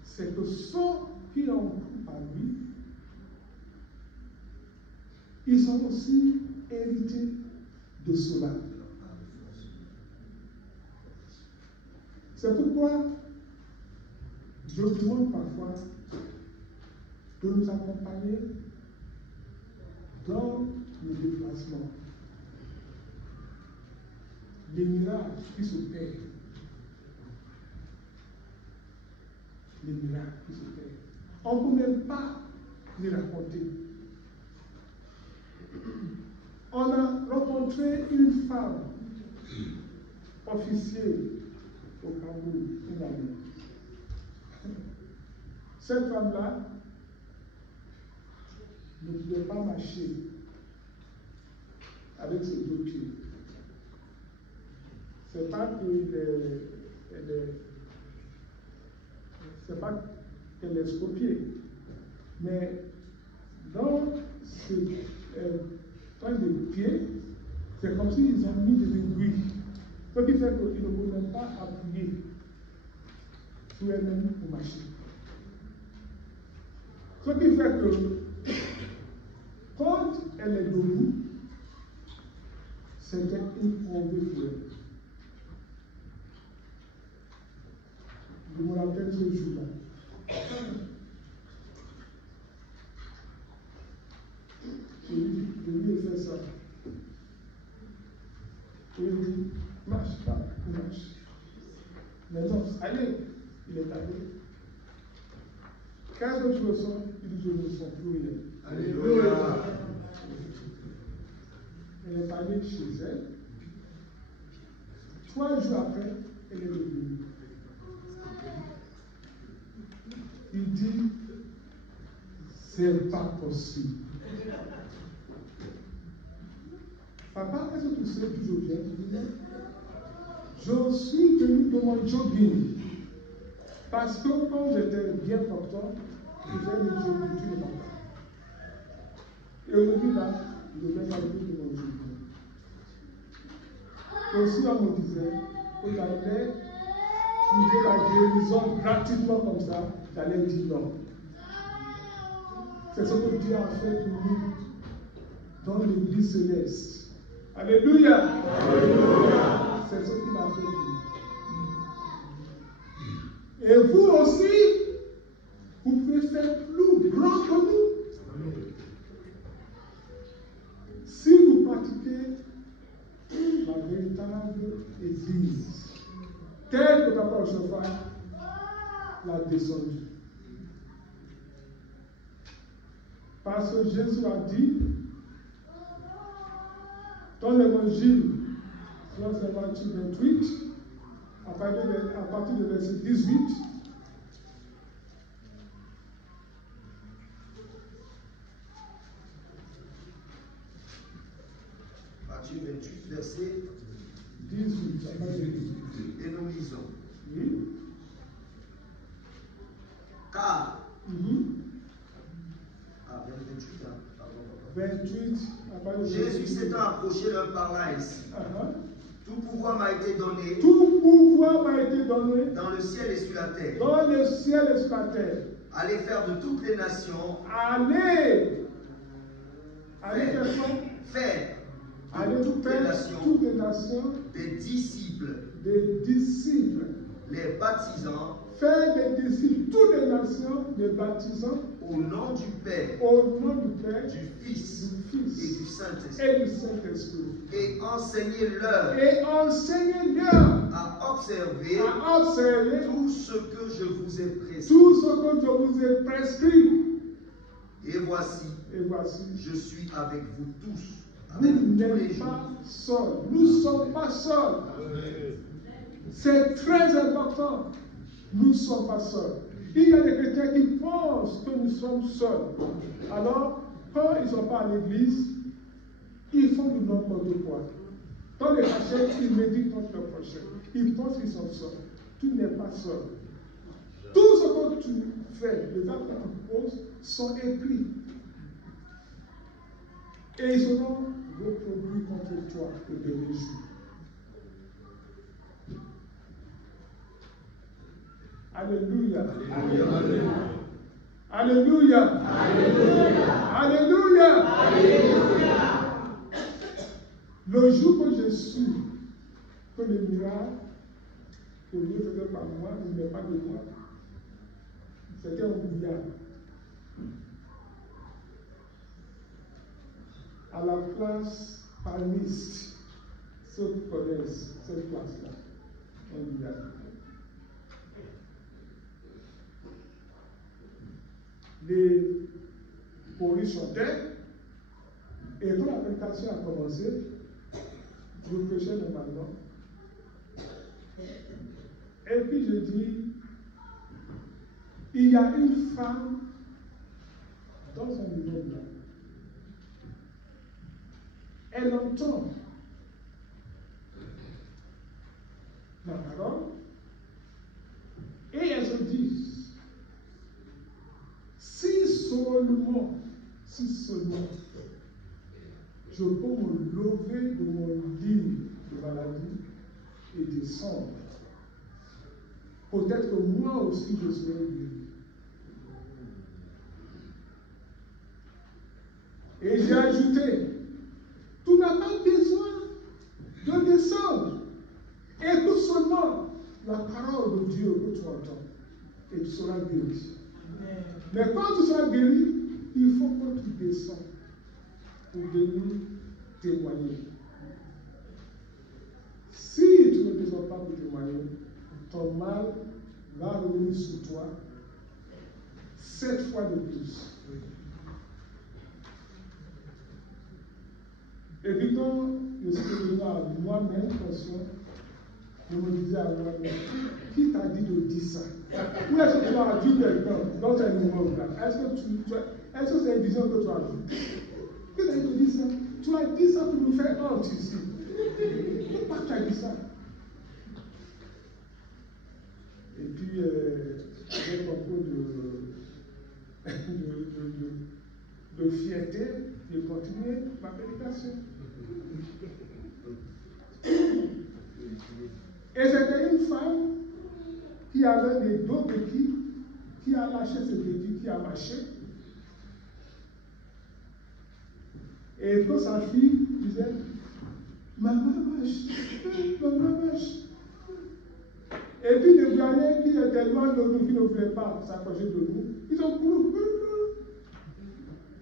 c'est que ceux qui ont cru par lui, ils sont aussi hérités de cela. C'est pourquoi je vous demande parfois de nous accompagner dans le déplacement. Les miracles qui s'opèrent. Les miracles qui s'opèrent. On ne peut même pas les raconter. On a rencontré une femme officielle au Cameroun, une année. Cette femme-là ne pouvait pas marcher avec ses deux pieds. C'est pas qu'elle est scopiée, mais dans ce temps de pied, c'est comme s'ils ont mis des aiguilles. Ce qui fait qu'ils ne peuvent même pas appuyer sur elle-même pour marcher. Ce qui fait que quand elle est debout, c'était éprouvé pour elle. Je me rappelle ce jour-là. Je lui ai fait ça. Je lui ai dit, marche pas, marche. Mais non, allez, il est allé. Qu'est-ce que tu ressens? Il dit, je ne sens plus rien. Alléluia. Elle est allée chez elle. 3 jours après, elle est revenue. Il dit, c'est pas possible. Papa, est-ce que tu sais d'où je viens? Il dit non. Je suis venu de mon jogging. Parce que quand j'étais bien portant, je faisais le jogging tout le matin. Et aujourd'hui, là, je vais m'arrêter de mon jogging. Aussi, on me disait que j'allais trouver la guérison gratuitement comme ça. J'allais dire non. C'est ce que Dieu a fait pour nous dans l'Église céleste. Alléluia. Alléluia. C'est ce qu'il a fait pour nous. Et vous aussi, vous pouvez faire plus grand que nous. Si vous pratiquez la véritable Église, telle que Papa Chauffard l'a descendu. Parce que Jésus a dit, dans l'évangile, dans Matthieu 28, à partir du verset 18, Matthieu 28, verset 18. Et nous lisons. Oui. Car, Ah, 28, hein, pardon. 28, à partir de Jésus s'étant approché leur parla ainsi. Tout pouvoir m'a été donné Tout pouvoir m'a été donné dans le ciel et sur la terre. dans le ciel et sur la terre. Allez faire de toutes les nations. Allez faire quoi? Faire Allez de toutes les faire nations toutes les nations des disciples, des disciples. les baptisant Faire des disciples, toutes les nations, les baptisant au nom du Père, au nom du Père, du Fils du et Fils du Saint-Esprit. et du Saint-Esprit. Et enseignez-leur Et enseignez-leur à observer à observer tout ce que je vous ai prescrit. tout ce que je vous ai prescrit. Et voici, Et voici, je suis avec vous tous, vous avec vous tous les n'êtes jours. pas seuls. Nous ne sommes pas seuls. C'est très important. Nous ne sommes pas seuls. Il y a des chrétiens qui pensent que nous sommes seuls. Alors, quand ils ne sont pas à l'église, ils font du n'importe quoi. Dans les cachets, ils méditent contre le prochain. Ils pensent qu'ils sont seuls. Tu n'es pas seul. Tout ce que tu fais, les actes que tu poses, sont écrits. Et ils seront reproduits contre toi le dernier jour. Alléluia. Alléluia. Alléluia. Alléluia. Alléluia. Le jour que je suis que le miracle que Dieu faisait par moi ne n'est pas de moi, c'était un brouillard. À la place palmiste, ceux qui connaissent cette place-là, un brouillard. Les polices chantaient, et quand la prédication a commencé, je prêchais normalement. Et puis je dis, il y a une femme dans un immeuble là. Elle entend la parole et elle se dit, si seulement, je peux me lever de mon lit de maladie et descendre, peut-être que moi aussi je serai guéri. Et j'ai ajouté, tu n'as pas besoin de descendre. Écoute seulement la parole de Dieu que tu entends. et tu seras guéri. Mais quand tu seras guéri, il faut que tu descends pour venir témoigner. Si tu ne descends pas pour témoigner, ton mal va revenir sur toi 7 fois de plus. Et puis quand je suis devenu à moi-même conscient, je me disais à moi-même, qui t'a dit de dire ça? Ou est-ce que tu as vu quelqu'un dans un moment là? Est-ce que c'est une vision que tu as vue? Qui t'a dit de dire ça? Tu as dit ça pour nous faire honte ici. Pourquoi tu as dit ça? Et puis, avec un peu de fierté, j'ai continué ma prédication. Et c'était une femme qui avait des dos béquilles, qui a lâché ses béquilles, qui a marché. Et quand sa fille disait, maman marche. Et puis les Ghanais qui étaient loin de nous, qui ne voulaient pas s'approcher de nous, ils ont couru.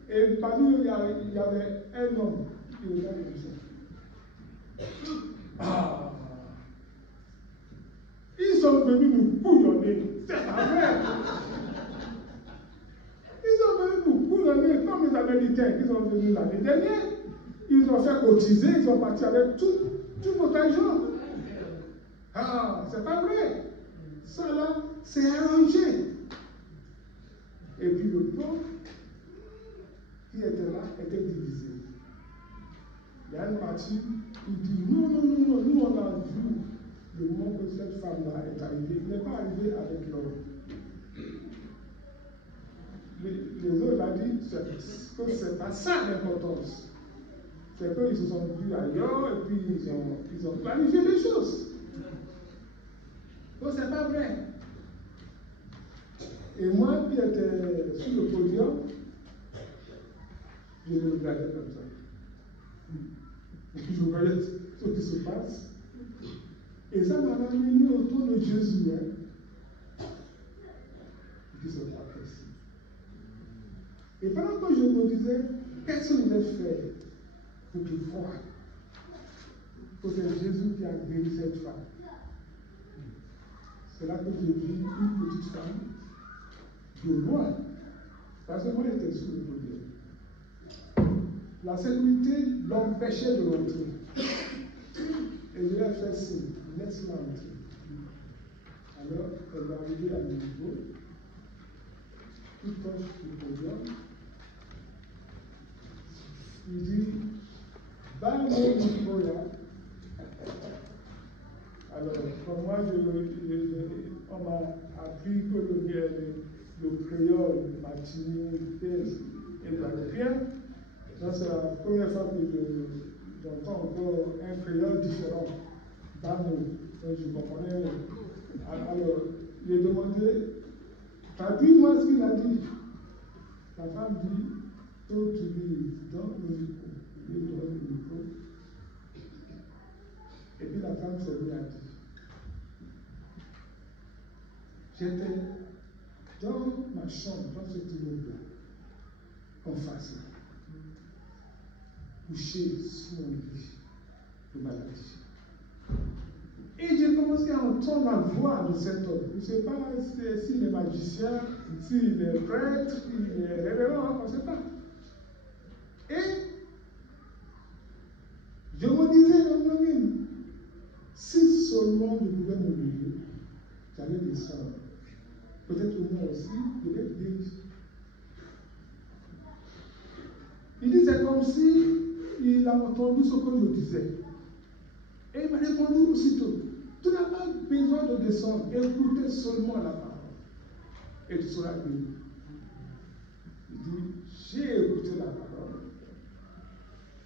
Et parmi eux, il y avait un homme qui nous a dit ça. Ils sont venus nous couillonner. C'est pas vrai. Ils sont venus nous couillonner comme les Américains qui sont venus l'année dernière. Ils ont fait cotiser, ils sont partis avec tout notre argent. C'est pas vrai. Ça là, c'est arrangé. Et puis le peuple qui était là était divisé. Il y a une partie qui dit non, nous on a vu le moment que cette femme-là est arrivée. Il n'est pas arrivé avec l'homme. Les autres ont dit que c'est pas ça l'importance. C'est qu'ils se sont vus ailleurs et puis ils ont planifié les choses. Donc c'est pas vrai. Et moi qui étais sur le podium, je le regardais comme ça. Je voyais ce qui se passe. Et ça m'a amené autour de Jésus. Qui se passe ici. Et pendant que je me disais, qu'est-ce que je vais faire pour te voir? Que c'est Jésus qui a guéri cette femme. C'est là que j'ai vu une petite femme de loin. Parce que moi, j'étais sur le podium. La sécurité l'empêchait de rentrer. Et je lui ai fait signe, laisse-la entrer. Alors, elle est arrivée à mon niveau, tout proche du podium. Il dit, dans mon micro là. Alors, comme moi, on m'a appris que le créole, martiniquais et guadeloupéen, ça c'est la première fois que j'entends encore un créole différent d'amour. Donc je comprenais. Alors, j'ai demandé, traduis-moi ce qu'il a dit. La femme dit, toi tu dis, donne le micro. Il lui donne le micro. Et puis la femme s'est mise à dire. J'étais dans ma chambre, dans ce immeuble-là, en face là, couché sur mon lit de maladie. Et j'ai commencé à entendre la voix de cet homme. Je ne sais pas s'il est magicien, s'il est prêtre, s'il est révérend, on ne sait pas. Et je me disais dans moi-même, si seulement je pouvais me lever, j'allais descendre. Peut-être moi aussi, peut-être guéri. Il dit, c'est comme si il a entendu ce que je disais. Et il m'a répondu aussitôt, tu n'as pas besoin de descendre, écoutez seulement la parole. Et tu seras guéri. Il dit, j'ai écouté la parole,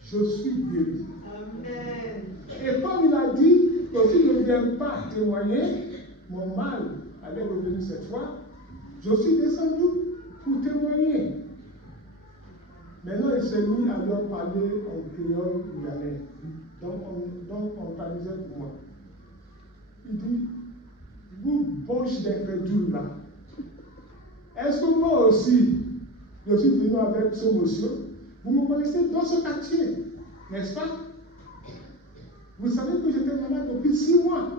je suis guéri. Amen. Et comme il a dit que si je ne viens pas témoigner, mon mal allait revenir cette fois, je suis descendu pour témoigner. Maintenant, il s'est mis à leur parler en créole guyanais. Donc on traduisait pour moi. Il dit, vous, bonche d'incrédules là, Est-ce que moi aussi, je suis venu avec ce monsieur? Vous me connaissez dans ce quartier, n'est-ce pas? Vous savez que j'étais malade depuis 6 mois.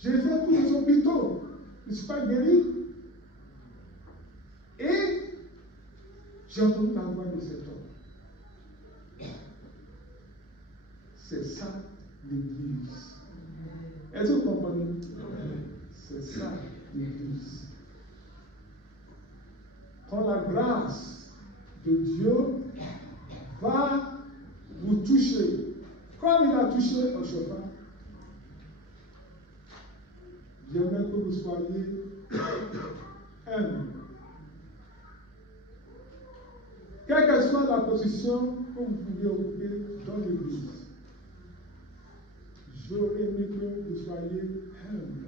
J'ai fait tous les hôpitaux. Je ne suis pas guéri. Et j'ai entendu la voix de cet homme. C'est ça l'Église. Est-ce que vous comprenez? C'est ça l'Église. Quand la grâce de Dieu va vous toucher, comme il a touché un chauffard, j'aimerais que vous soyez humbles. Quelle que soit la position que vous pouvez occuper dans l'Église, j'aurais aimé que vous soyez humbles.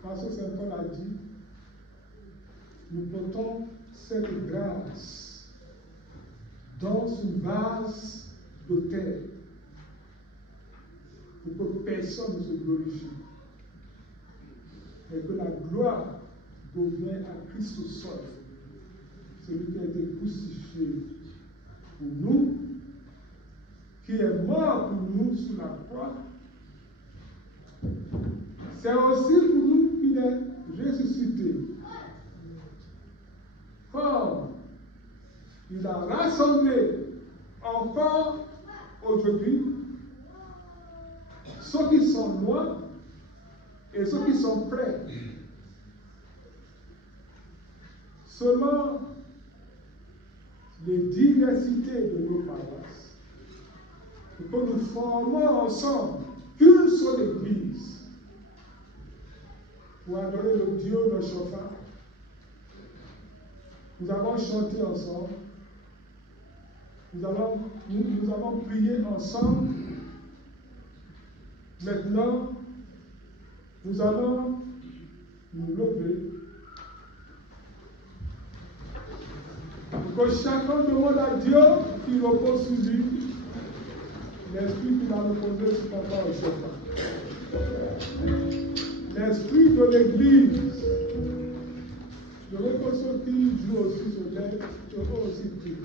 Parce que Saint Paul a dit, nous portons cette grâce dans une vase de terre pour que personne ne se glorifie, mais que la gloire revient à Christ seul, celui qui a été crucifié pour nous, qui est mort pour nous sur la croix. C'est aussi pour nous qu'il est ressuscité. Comme il a rassemblé encore aujourd'hui ceux qui sont loin et ceux qui sont près, selon les diversités de nos paroisses, pour que nous formons ensemble une seule Église pour adorer le Dieu de chauffard. Nous avons chanté ensemble, nous avons prié ensemble. Maintenant, nous allons nous lever pour que chacun demande à Dieu qui repose sur lui l'esprit qui va reposer sur papa au chauffard. L'esprit de l'Église. Je veux que ceux qui jouent aussi se lèvent, je veux aussi prier.